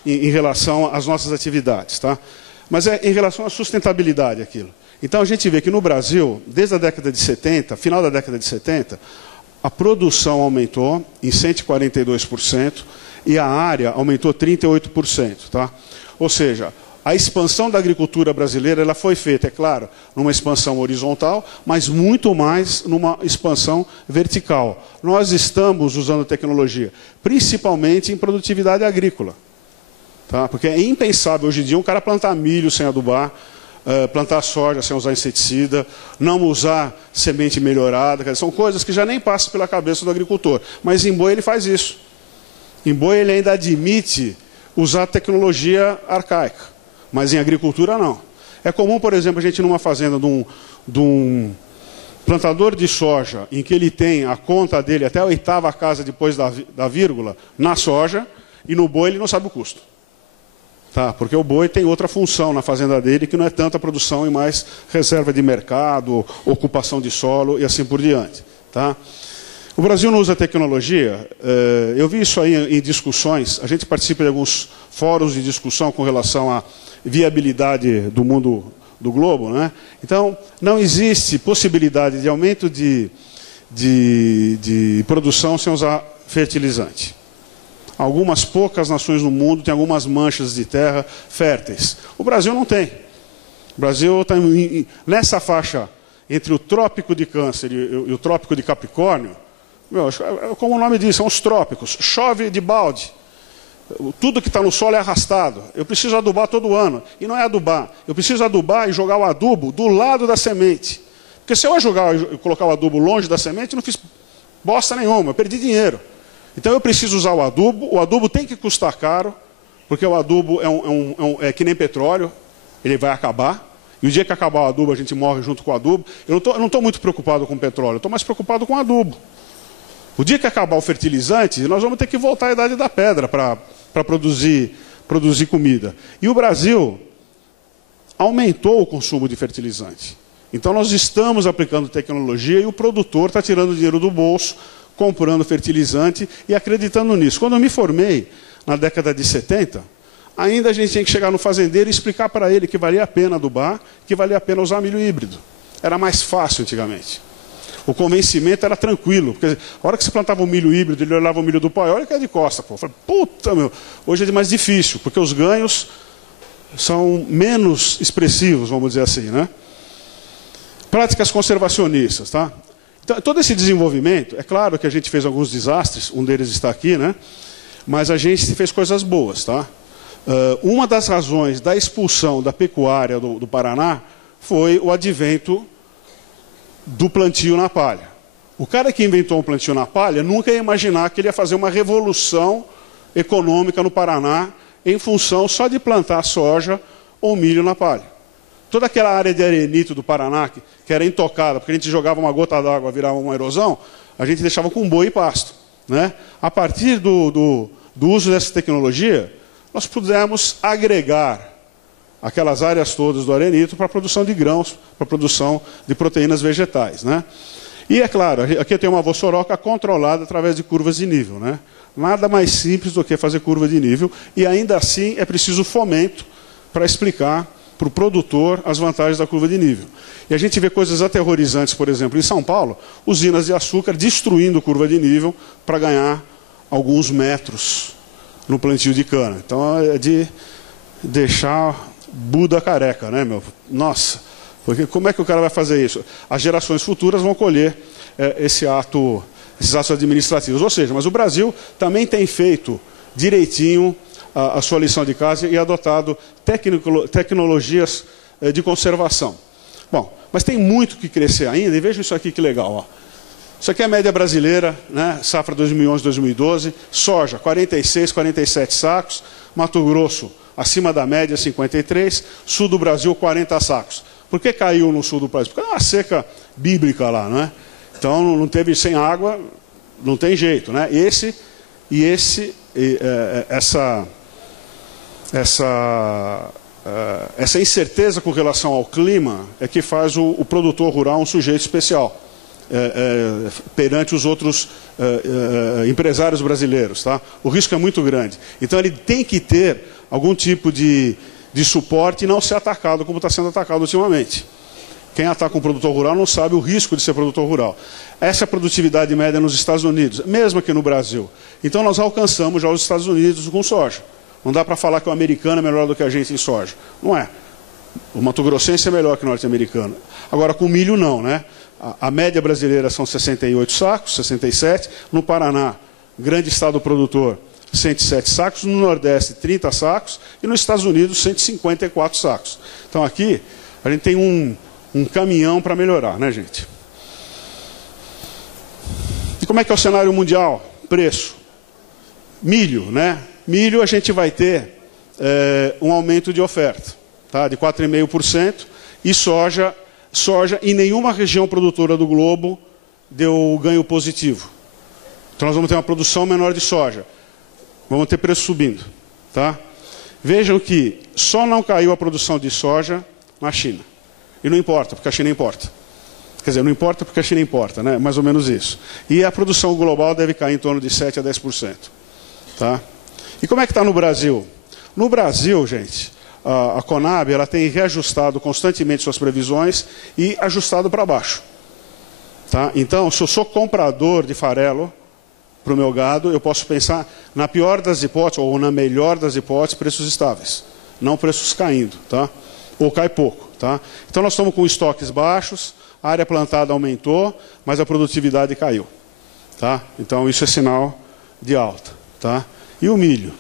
em relação às nossas atividades. Tá? Mas é em relação à sustentabilidade aquilo. Então a gente vê que no Brasil, desde a década de 70, final da década de 70, a produção aumentou em 142% e a área aumentou 38%. Tá? Ou seja, a expansão da agricultura brasileira ela foi feita, é claro, numa expansão horizontal, mas muito mais numa expansão vertical. Nós estamos usando tecnologia, principalmente em produtividade agrícola. Tá? Porque é impensável hoje em dia um cara plantar milho sem adubar, plantar soja sem usar inseticida, não usar semente melhorada. Quer dizer, são coisas que já nem passam pela cabeça do agricultor. Mas em boi ele faz isso. Em boi ele ainda admite usar tecnologia arcaica. Mas em agricultura não. É comum, por exemplo, a gente numa fazenda de um plantador de soja, em que ele tem a conta dele até a 8ª casa depois da vírgula, na soja, e no boi ele não sabe o custo. Tá? Porque o boi tem outra função na fazenda dele, que não é tanta produção e mais reserva de mercado, ocupação de solo e assim por diante. Tá? O Brasil não usa tecnologia. Eu vi isso aí em discussões. A gente participa de alguns fóruns de discussão com relação à viabilidade do mundo do globo, né? Então, não existe possibilidade de aumento de produção sem usar fertilizante. Algumas poucas nações no mundo têm algumas manchas de terra férteis. O Brasil não tem. O Brasil está nessa faixa entre o trópico de Câncer e o trópico de Capricórnio. Como o nome diz, são os trópicos. Chove de balde. Tudo que está no solo é arrastado. Eu preciso adubar todo ano. E não é adubar. Eu preciso adubar e jogar o adubo do lado da semente. Porque se eu jogar e colocar o adubo longe da semente, eu não fiz bosta nenhuma, eu perdi dinheiro. Então eu preciso usar o adubo tem que custar caro, porque o adubo é que nem petróleo, ele vai acabar. E o dia que acabar o adubo, a gente morre junto com o adubo. Eu não estou muito preocupado com o petróleo, eu estou mais preocupado com o adubo. O dia que acabar o fertilizante, nós vamos ter que voltar à idade da pedra para produzir comida. E o Brasil aumentou o consumo de fertilizante. Então nós estamos aplicando tecnologia e o produtor está tirando dinheiro do bolso, comprando fertilizante e acreditando nisso. Quando eu me formei, na década de 70, ainda a gente tinha que chegar no fazendeiro e explicar para ele que valia a pena adubar, que valia a pena usar milho híbrido. Era mais fácil antigamente. O convencimento era tranquilo, porque a hora que você plantava o milho híbrido, ele olhava o milho do pai, olha que é de costa. Pô. Eu falei, puta, meu, hoje é mais difícil, porque os ganhos são menos expressivos, vamos dizer assim, né? Práticas conservacionistas, tá? Então, todo esse desenvolvimento, é claro que a gente fez alguns desastres, um deles está aqui, né? Mas a gente fez coisas boas, tá? Uma das razões da expulsão da pecuária do Paraná foi o advento do plantio na palha. O cara que inventou o plantio na palha nunca ia imaginar que ele ia fazer uma revolução econômica no Paraná em função só de plantar soja ou milho na palha. Toda aquela área de arenito do Paraná, que era intocada, porque a gente jogava uma gota d'água, virava uma erosão, a gente deixava com boi e pasto, né? A partir do uso dessa tecnologia, nós pudemos agregar aquelas áreas todas do arenito para a produção de grãos, para a produção de proteínas vegetais, né? E é claro, aqui tem uma vossoroca controlada através de curvas de nível, né? Nada mais simples do que fazer curva de nível, e ainda assim é preciso fomento para explicar para o produtor as vantagens da curva de nível. E a gente vê coisas aterrorizantes, por exemplo, em São Paulo, usinas de açúcar destruindo curva de nível para ganhar alguns metros no plantio de cana. Então é de deixar Buda careca, né, meu? Nossa, porque como é que o cara vai fazer isso? As gerações futuras vão colher esses atos administrativos. Ou seja, mas o Brasil também tem feito direitinho a sua lição de casa e adotado tecnologias de conservação. Bom, mas tem muito que crescer ainda, e veja isso aqui que legal. Ó. Isso aqui é a média brasileira, né? Safra 2011-2012, soja 46, 47 sacos, Mato Grosso acima da média 53, sul do Brasil 40 sacos. Por que caiu no sul do país? Porque é uma seca bíblica lá, não é? Então não teve sem água, não tem jeito, né? Essa incerteza com relação ao clima é que faz o produtor rural um sujeito especial perante os outros empresários brasileiros, tá? O risco é muito grande. Então ele tem que ter algum tipo de suporte e não ser atacado como está sendo atacado ultimamente. Quem ataca um produtor rural não sabe o risco de ser produtor rural. Essa é a produtividade média nos Estados Unidos, mesmo aqui no Brasil. Então nós alcançamos já os Estados Unidos com soja. Não dá para falar que o americano é melhor do que a gente em soja. Não é. O mato-grossense é melhor que o norte-americano. Agora, com milho, não, né? A média brasileira são 68 sacos, 67. No Paraná, grande estado produtor, 107 sacos. No Nordeste, 30 sacos. E nos Estados Unidos, 154 sacos. Então, aqui, a gente tem um caminhão para melhorar, né, gente? E como é que é o cenário mundial? Preço. Milho, né? Milho a gente vai ter um aumento de oferta, tá? De 4,5%. E soja em nenhuma região produtora do globo deu ganho positivo. Então nós vamos ter uma produção menor de soja. Vamos ter preço subindo, tá? Vejam que só não caiu a produção de soja na China. E não importa, porque a China importa. Quer dizer, não importa porque a China importa, né? Mais ou menos isso. E a produção global deve cair em torno de 7 a 10%. Tá? E como é que está no Brasil? No Brasil, gente, a Conab ela tem reajustado constantemente suas previsões e ajustado para baixo. Tá? Então, se eu sou comprador de farelo para o meu gado, eu posso pensar na pior das hipóteses, ou na melhor das hipóteses, preços estáveis. Não preços caindo, tá? Ou cai pouco. Tá? Então, nós estamos com estoques baixos, a área plantada aumentou, mas a produtividade caiu. Tá? Então, isso é sinal de alta. Tá? E o milho?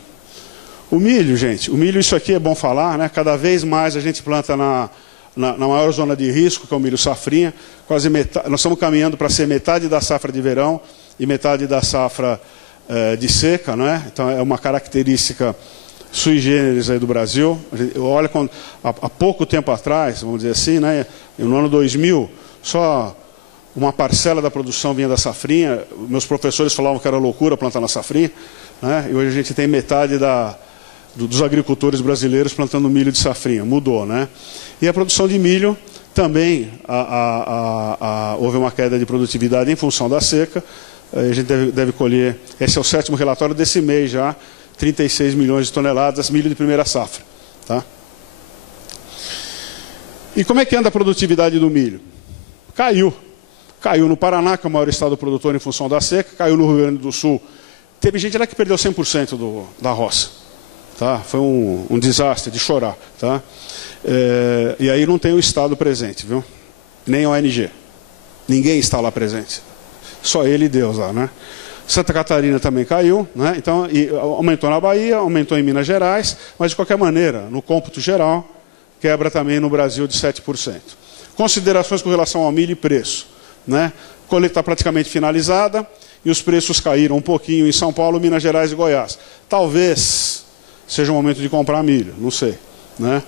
O milho, gente, o milho, isso aqui é bom falar, né? Cada vez mais a gente planta na maior zona de risco, que é o milho safrinha. Quase metade, nós estamos caminhando para ser metade da safra de verão e metade da safra de seca. Né? Então, é uma característica sui generis aí do Brasil. Olha, há pouco tempo atrás, vamos dizer assim, né? No ano 2000, só uma parcela da produção vinha da safrinha. Meus professores falavam que era loucura plantar na safrinha. Né? E hoje a gente tem metade dos agricultores brasileiros plantando milho de safrinha. Mudou, né? E a produção de milho também houve uma queda de produtividade em função da seca. A gente deve colher, esse é o 7º relatório desse mês já, 36 milhões de toneladas, milho de primeira safra. Tá? E como é que anda a produtividade do milho? Caiu. Caiu no Paraná, que é o maior estado produtor em função da seca, caiu no Rio Grande do Sul. Teve gente lá que perdeu 100% da roça. Tá? Foi um desastre de chorar. Tá? E aí não tem o Estado presente, viu? Nem a ONG. Ninguém está lá presente. Só ele e Deus lá, né? Santa Catarina também caiu, né? Então, aumentou na Bahia, aumentou em Minas Gerais, mas de qualquer maneira, no cômputo geral, quebra também no Brasil de 7%. Considerações com relação ao milho e preço. Né? A colheita está praticamente finalizada e os preços caíram um pouquinho em São Paulo, Minas Gerais e Goiás. Talvez seja o momento de comprar milho, não sei. Né?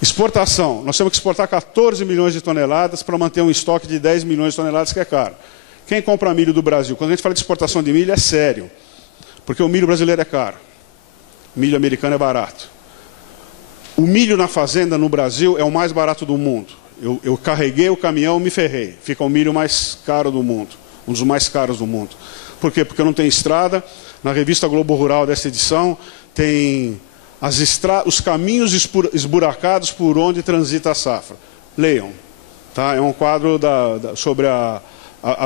Exportação. Nós temos que exportar 14 milhões de toneladas para manter um estoque de 10 milhões de toneladas, que é caro. Quem compra milho do Brasil? Quando a gente fala de exportação de milho, é sério. Porque o milho brasileiro é caro. O milho americano é barato. O milho na fazenda no Brasil é o mais barato do mundo. Eu carreguei o caminhão e me ferrei. Fica o milho mais caro do mundo. Um dos mais caros do mundo. Por quê? Porque não tem estrada. Na revista Globo Rural dessa edição, tem os caminhos esburacados por onde transita a safra. Leiam. Tá? É um quadro sobre a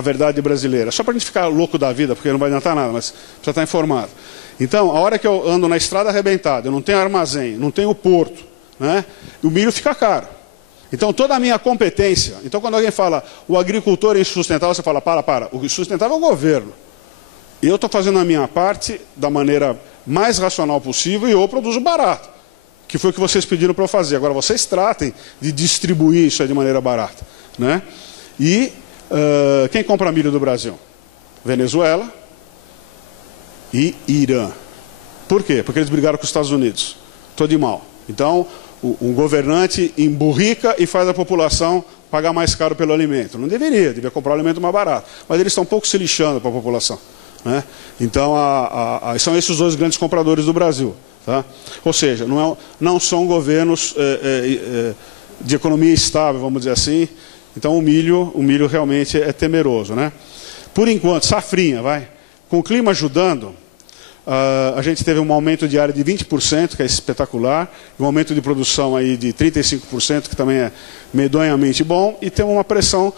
verdade brasileira. Só para a gente ficar louco da vida, porque não vai adiantar nada, mas precisa estar informado. Então, a hora que eu ando na estrada arrebentada, eu não tenho armazém, não tenho porto, né? O milho fica caro. Então, toda a minha competência... Então, quando alguém fala o agricultor é insustentável, você fala, para. O sustentável é o governo. E eu estou fazendo a minha parte da maneira mais racional possível e eu produzo barato. Que foi o que vocês pediram para eu fazer. Agora, vocês tratem de distribuir isso aí de maneira barata. Né? E quem compra milho do Brasil? Venezuela e Irã. Por quê? Porque eles brigaram com os Estados Unidos. Estou de mal. Então, o governante emburrica e faz a população pagar mais caro pelo alimento. Não deveria, devia comprar o alimento mais barato. Mas eles estão um pouco se lixando para a população. Né? Então, são esses os dois grandes compradores do Brasil. Tá? Ou seja, não são governos de economia estável, vamos dizer assim. Então, o milho realmente é temeroso. Né? Por enquanto, safrinha, vai. Com o clima ajudando, a gente teve um aumento de área de 20%, que é espetacular, um aumento de produção aí de 35%, que também é medonhamente bom, e tem uma pressão,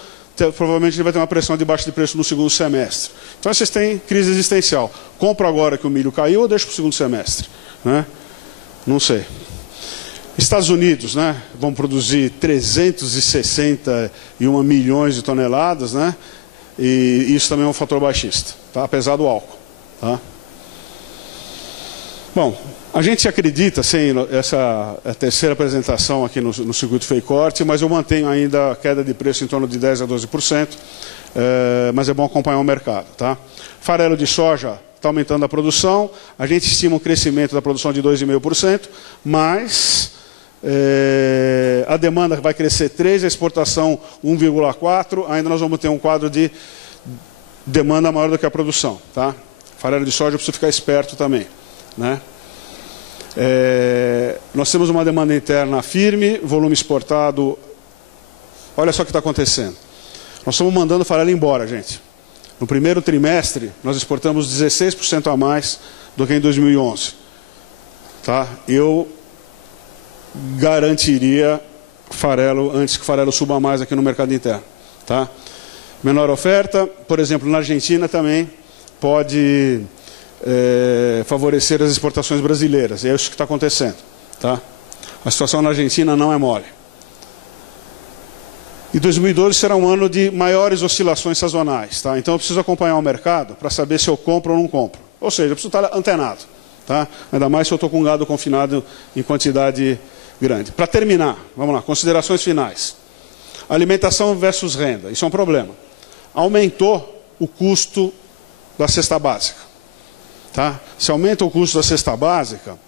provavelmente vai ter uma pressão de baixa de preço no segundo semestre. Então vocês têm crise existencial. Compro agora que o milho caiu ou deixo para o segundo semestre? Né? Não sei. Estados Unidos, né, vão produzir 361 milhões de toneladas, né, e isso também é um fator baixista, tá? Apesar do álcool. Tá? Bom, a gente acredita, essa é a terceira apresentação aqui no circuito Fei Corte, mas eu mantenho ainda a queda de preço em torno de 10% a 12%, mas é bom acompanhar o mercado. Tá? Farelo de soja está aumentando a produção, a gente estima um crescimento da produção de 2,5%, mas a demanda vai crescer 3%, a exportação 1,4%, ainda nós vamos ter um quadro de demanda maior do que a produção. Tá? Farelo de soja, eu preciso ficar esperto também. Né? Nós temos uma demanda interna firme, volume exportado. Olha só o que está acontecendo. Nós estamos mandando farelo embora, gente. No primeiro trimestre, nós exportamos 16% a mais do que em 2011. Tá? Eu garantiria farelo antes que o farelo suba mais aqui no mercado interno. Tá? Menor oferta, por exemplo, na Argentina também pode favorecer as exportações brasileiras. É isso que está acontecendo. Tá? A situação na Argentina não é mole. E 2012 será um ano de maiores oscilações sazonais. Tá? Então eu preciso acompanhar o mercado para saber se eu compro ou não compro. Ou seja, eu preciso estar antenado. Tá? Ainda mais se eu estou com gado confinado em quantidade grande. Para terminar, vamos lá, considerações finais. Alimentação versus renda. Isso é um problema. Aumentou o custo da cesta básica. Tá? Se aumenta o custo da cesta básica,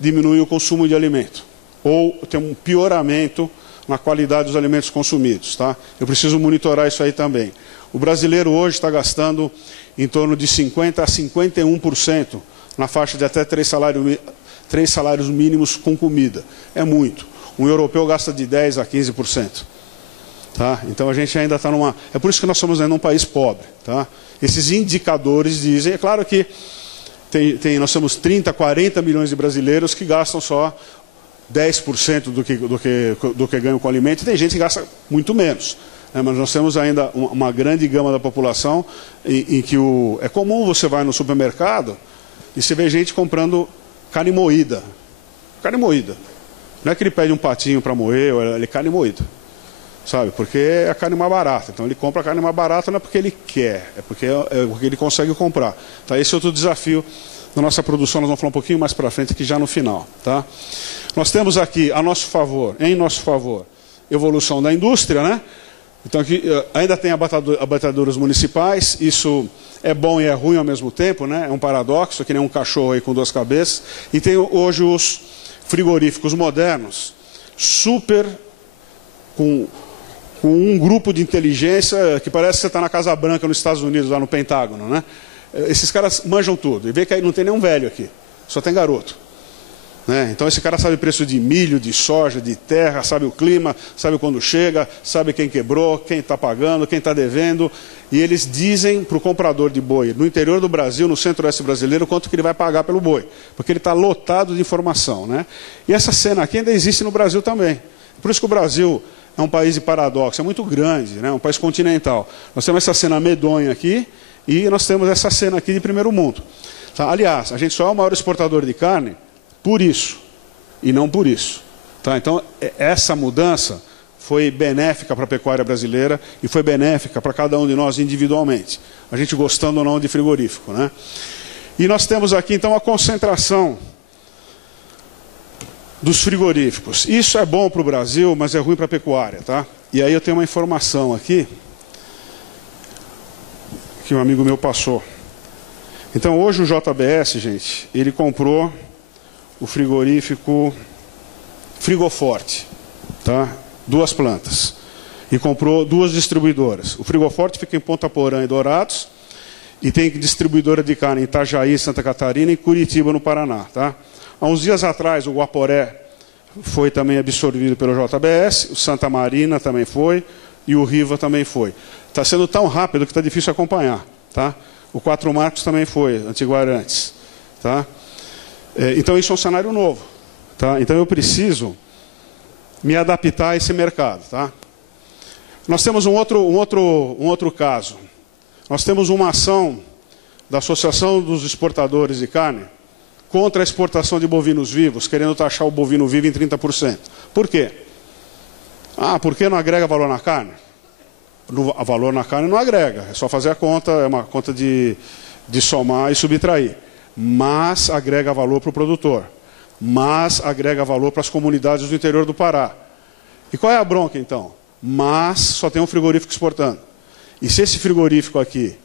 diminui o consumo de alimento. Ou tem um pioramento na qualidade dos alimentos consumidos. Tá? Eu preciso monitorar isso aí também. O brasileiro hoje está gastando em torno de 50% a 51% na faixa de até 3 salários mínimos com comida. É muito. Um europeu gasta de 10% a 15%. Tá? Então a gente ainda está numa... É por isso que nós somos ainda um país pobre. Tá? Esses indicadores dizem... É claro que nós temos 30, 40 milhões de brasileiros que gastam só 10% do que ganham com alimento, e tem gente que gasta muito menos. Né? Mas nós temos ainda uma grande gama da população em que é comum você vai no supermercado e você vê gente comprando carne moída. Carne moída. Não é que ele pede um patinho para moer, ele é carne moída. Sabe? Porque é a carne mais barata. Então ele compra a carne mais barata não é porque ele quer, é porque ele consegue comprar. Tá? Esse é outro desafio da nossa produção, nós vamos falar um pouquinho mais para frente, aqui já no final. Tá? Nós temos aqui, em nosso favor, evolução da indústria, né? Então aqui ainda tem abatedouros municipais, isso é bom e é ruim ao mesmo tempo, né? É um paradoxo, que nem um cachorro aí com 2 cabeças. E tem hoje os frigoríficos modernos, super com um grupo de inteligência que parece que você está na Casa Branca nos Estados Unidos, lá no Pentágono, né? Esses caras manjam tudo. E vê que aí não tem nenhum velho aqui, só tem garoto. Né? Então esse cara sabe o preço de milho, de soja, de terra, sabe o clima, sabe quando chega, sabe quem quebrou, quem está pagando, quem está devendo. E eles dizem para o comprador de boi, no interior do Brasil, no centro-oeste brasileiro, quanto que ele vai pagar pelo boi. Porque ele está lotado de informação. Né? E essa cena aqui ainda existe no Brasil também. Por isso que o Brasil é um país de paradoxo, é muito grande, né? Um país continental. Nós temos essa cena medonha aqui e nós temos essa cena aqui de primeiro mundo. Tá? Aliás, a gente só é o maior exportador de carne por isso, e não por isso. Tá? Então, essa mudança foi benéfica para a pecuária brasileira e foi benéfica para cada um de nós individualmente. A gente gostando ou não de frigorífico. Né? E nós temos aqui, então, a concentração dos frigoríficos. Isso é bom para o Brasil, mas é ruim para a pecuária. Tá? E aí eu tenho uma informação aqui, que um amigo meu passou. Então, hoje o JBS, gente, ele comprou o frigorífico Frigoforte, tá? 2 plantas. E comprou 2 distribuidoras. O Frigoforte fica em Ponta Porã e Dourados, e tem distribuidora de carne em Itajaí, Santa Catarina e Curitiba, no Paraná. Tá? Há uns dias atrás, o Guaporé foi também absorvido pelo JBS, o Santa Marina também foi, e o Riva também foi. Está sendo tão rápido que está difícil acompanhar. Tá? O 4 Marcos também foi, Antiguarantes. Tá? Então isso é um cenário novo. Tá? Então eu preciso me adaptar a esse mercado. Tá? Nós temos um outro caso. Nós temos uma ação da Associação dos Exportadores de Carne contra a exportação de bovinos vivos, querendo taxar o bovino vivo em 30%. Por quê? Porque não agrega valor na carne? O valor na carne não agrega, é só fazer a conta, é uma conta de somar e subtrair. Mas agrega valor para o produtor, mas agrega valor para as comunidades do interior do Pará. E qual é a bronca então? Mas só tem um frigorífico exportando. E se esse frigorífico aqui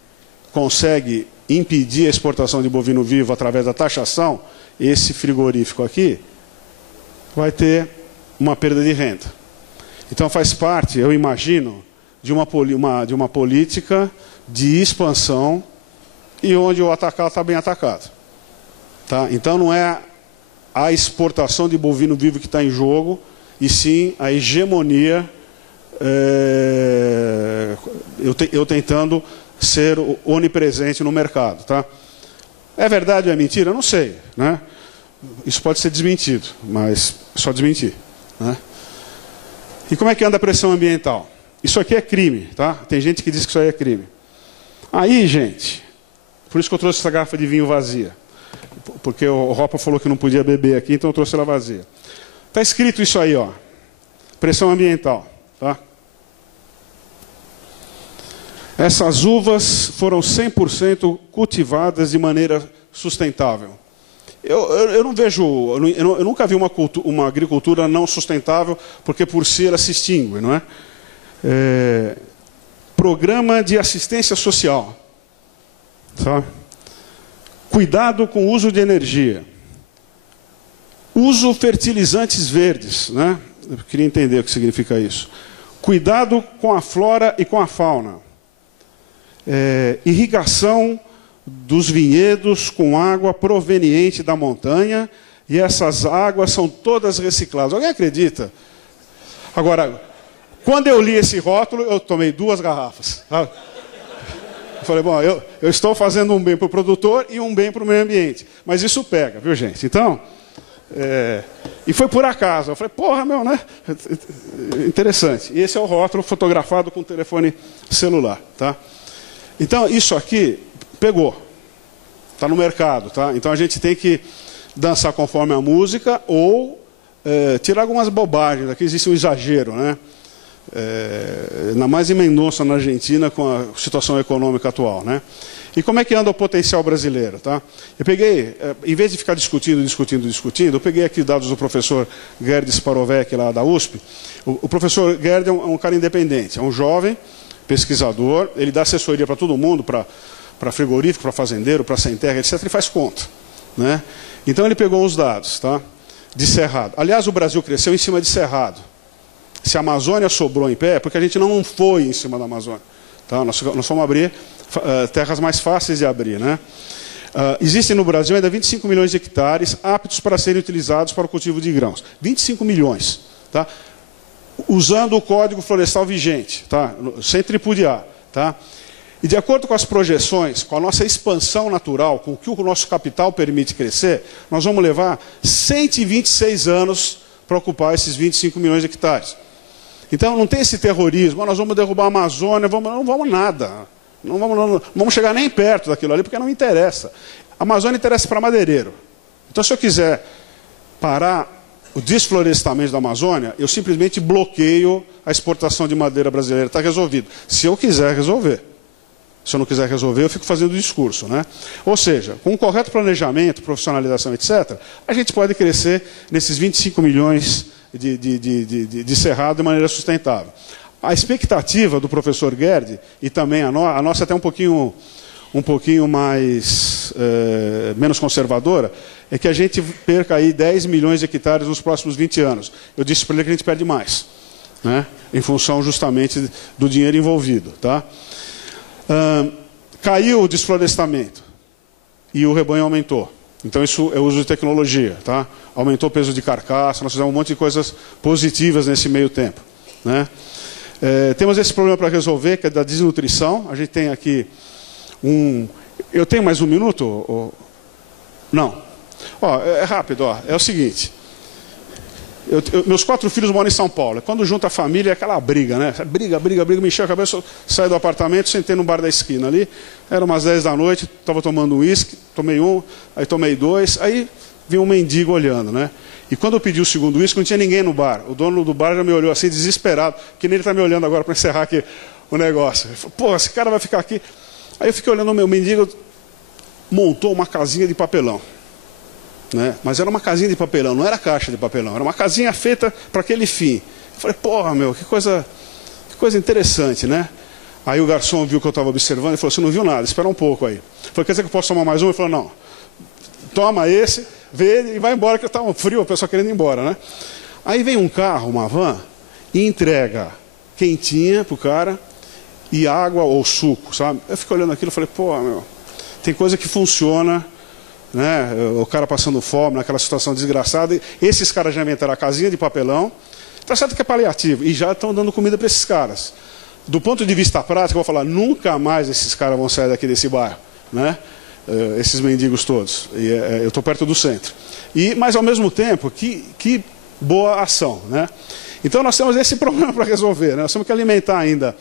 consegue impedir a exportação de bovino vivo através da taxação, esse frigorífico aqui vai ter uma perda de renda. Então faz parte, eu imagino, de uma política de expansão e onde o atacado está bem atacado. Tá? Então não é a exportação de bovino vivo que está em jogo, e sim a hegemonia eu tentando ser onipresente no mercado. Tá? É verdade ou é mentira? Eu não sei. Né? Isso pode ser desmentido, mas só desmentir. Né? E como é que anda a pressão ambiental? Isso aqui é crime. Tá? Tem gente que diz que isso aí é crime. Aí, gente, por isso que eu trouxe essa garrafa de vinho vazia. Porque o Ropa falou que não podia beber aqui, então eu trouxe ela vazia. Está escrito isso aí, ó. Pressão ambiental. Tá? Essas uvas foram 100% cultivadas de maneira sustentável. Eu não vejo, eu nunca vi uma agricultura não sustentável, porque por si ela se extingue, não é? Programa de assistência social. Tá? Cuidado com o uso de energia. Uso fertilizantes verdes, né? Eu queria entender o que significa isso. Cuidado com a flora e com a fauna. Irrigação dos vinhedos com água proveniente da montanha, e essas águas são todas recicladas. Alguém acredita? Agora, quando eu li esse rótulo, eu tomei 2 garrafas. Sabe? Eu falei, bom, eu estou fazendo um bem para o produtor e um bem para o meio ambiente. Mas isso pega, viu, gente? Então, e foi por acaso. Eu falei, porra, meu, né? Interessante. E esse é o rótulo fotografado com o telefone celular. Tá? Então, isso aqui pegou. Está no mercado. Tá? Então, a gente tem que dançar conforme a música ou tirar algumas bobagens. Aqui existe um exagero, né? Ainda mais em Mendoza, na Argentina, com a situação econômica atual. Né? E como é que anda o potencial brasileiro? Tá? Eu peguei, em vez de ficar discutindo, eu peguei aqui dados do professor Gerd Sparovec, lá da USP. O professor Gerd é um cara independente, é um jovem pesquisador, ele dá assessoria para todo mundo, para frigorífico, para fazendeiro, para sem terra, etc. Ele faz conta. Né? Então ele pegou os dados, tá? De cerrado. Aliás, o Brasil cresceu em cima de cerrado. Se a Amazônia sobrou em pé, é porque a gente não foi em cima da Amazônia. Tá? Nós fomos abrir terras mais fáceis de abrir. Né? Existem no Brasil ainda 25 milhões de hectares aptos para serem utilizados para o cultivo de grãos. 25 milhões. Tá? Usando o Código Florestal vigente, tá? Sem tripudiar. Tá? E de acordo com as projeções, com a nossa expansão natural, com o que o nosso capital permite crescer, nós vamos levar 126 anos para ocupar esses 25 milhões de hectares. Então não tem esse terrorismo, nós vamos derrubar a Amazônia, não vamos nada. Não vamos chegar nem perto daquilo ali, porque não interessa. A Amazônia interessa para madeireiro. Então se eu quiser parar o desflorestamento da Amazônia, eu simplesmente bloqueio a exportação de madeira brasileira. Está resolvido. Se eu quiser resolver. Se eu não quiser resolver, eu fico fazendo discurso. Né? Ou seja, com um correto planejamento, profissionalização, etc., a gente pode crescer nesses 25 milhões de cerrado de maneira sustentável. A expectativa do professor Gerd, e também a nossa até um pouquinho mais, menos conservadora, é que a gente perca aí 10 milhões de hectares nos próximos 20 anos. Eu disse para ele que a gente perde mais, né? Em função justamente do dinheiro envolvido. Tá? Caiu o desflorestamento e o rebanho aumentou. Então isso é uso de tecnologia. Tá? Aumentou o peso de carcaça, nós fizemos um monte de coisas positivas nesse meio tempo. Né? Temos esse problema para resolver, que é da desnutrição. A gente tem aqui Eu tenho mais um minuto? Não. Ó, é rápido. Ó. É o seguinte. Meus 4 filhos moram em São Paulo. Quando junta a família, é aquela briga, né? Briga, me encheu a cabeça, eu saí do apartamento, sentei no bar da esquina ali. Era umas 10 da noite, estava tomando um uísque, tomei um, aí tomei 2, aí vi um mendigo olhando, né? E quando eu pedi o segundo uísque, não tinha ninguém no bar. O dono do bar já me olhou assim, desesperado, que nem ele está me olhando agora para encerrar aqui o negócio. Ele falou, pô, esse cara vai ficar aqui. Aí eu fiquei olhando o meu mendigo, montou uma casinha de papelão. Né? Mas era uma casinha de papelão, não era caixa de papelão, era uma casinha feita para aquele fim. Eu falei, porra, meu, que coisa interessante, né? Aí o garçom viu que eu estava observando e falou, você não viu nada, espera um pouco aí. Eu falei, quer dizer que eu posso tomar mais um? Ele falou, não, toma esse, vê e vai embora, que está um frio, a pessoa querendo ir embora, né? Aí vem um carro, uma van, e entrega quentinha pro cara e água ou suco, sabe? Eu fico olhando aquilo e falei, pô, meu, tem coisa que funciona. Né? O cara passando fome, naquela situação desgraçada. Esses caras já inventaram a casinha de papelão, Está certo que é paliativo, e já estão dando comida para esses caras. Do ponto de vista prático, eu vou falar, nunca mais esses caras vão sair daqui desse bairro, né? Esses mendigos todos. Eu estou perto do centro. Mas, ao mesmo tempo, que boa ação, né? Então, nós temos esse problema para resolver, né? Nós temos que alimentar ainda,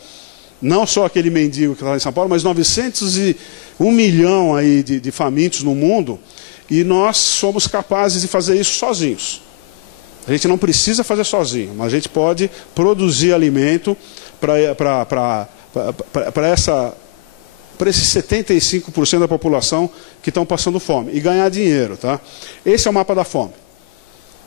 não só aquele mendigo que está em São Paulo, mas 901 milhão aí de famintos no mundo, e nós somos capazes de fazer isso sozinhos. A gente não precisa fazer sozinho, mas a gente pode produzir alimento para esses 75% da população que estão passando fome e ganhar dinheiro, tá? Esse é o mapa da fome.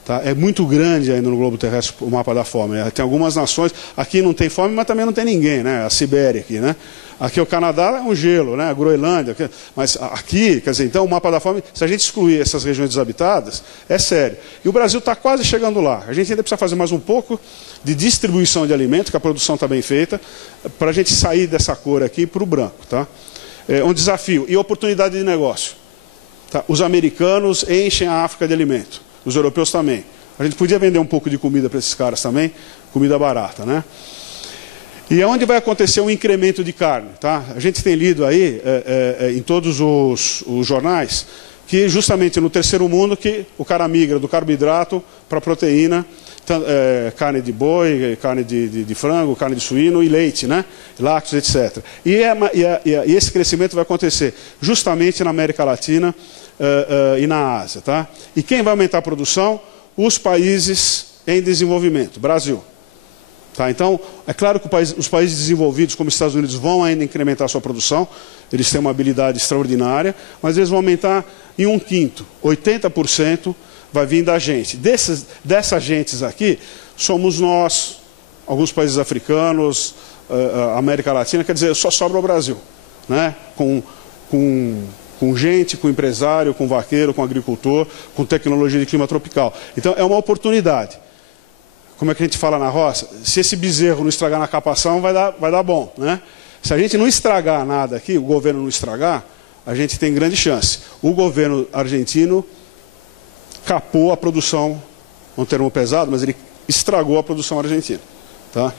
Tá? É muito grande ainda no globo terrestre o mapa da fome. Tem algumas nações, aqui não tem fome, mas também não tem ninguém, né? A Sibéria aqui, né? Aqui o Canadá é um gelo, né? A Groenlândia, mas aqui, quer dizer, então o mapa da fome, se a gente excluir essas regiões desabitadas, é sério. E o Brasil está quase chegando lá. A gente ainda precisa fazer mais um pouco de distribuição de alimentos, que a produção está bem feita, para a gente sair dessa cor aqui para o branco, tá? É um desafio e oportunidade de negócio. Tá? Os americanos enchem a África de alimento. Os europeus também. A gente podia vender um pouco de comida para esses caras também, comida barata, né? E é onde vai acontecer um incremento de carne, tá? A gente tem lido aí, em todos os jornais, que justamente no terceiro mundo que o cara migra do carboidrato para a proteína, carne de boi, carne de frango, carne de suíno e leite, né? Lácteos, etc. E esse crescimento vai acontecer justamente na América Latina, e na Ásia, tá? E quem vai aumentar a produção? Os países em desenvolvimento, Brasil. Tá? Então, é claro que os países desenvolvidos, como os Estados Unidos, vão ainda incrementar a sua produção, eles têm uma habilidade extraordinária, mas eles vão aumentar em 1/5, 80% vai vir da gente. Dessas gentes aqui, somos nós, alguns países africanos, América Latina, quer dizer, só sobra o Brasil, né? Com gente, com empresário, com vaqueiro, com agricultor, com tecnologia de clima tropical. Então, é uma oportunidade. Como é que a gente fala na roça? Se esse bezerro não estragar na capação, vai dar bom, né? Se a gente não estragar nada aqui, o governo não estragar, a gente tem grande chance. O governo argentino capou a produção, um termo pesado, mas ele estragou a produção argentina. Tá?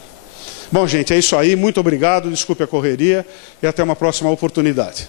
Bom, gente, é isso aí. Muito obrigado, desculpe a correria e até uma próxima oportunidade.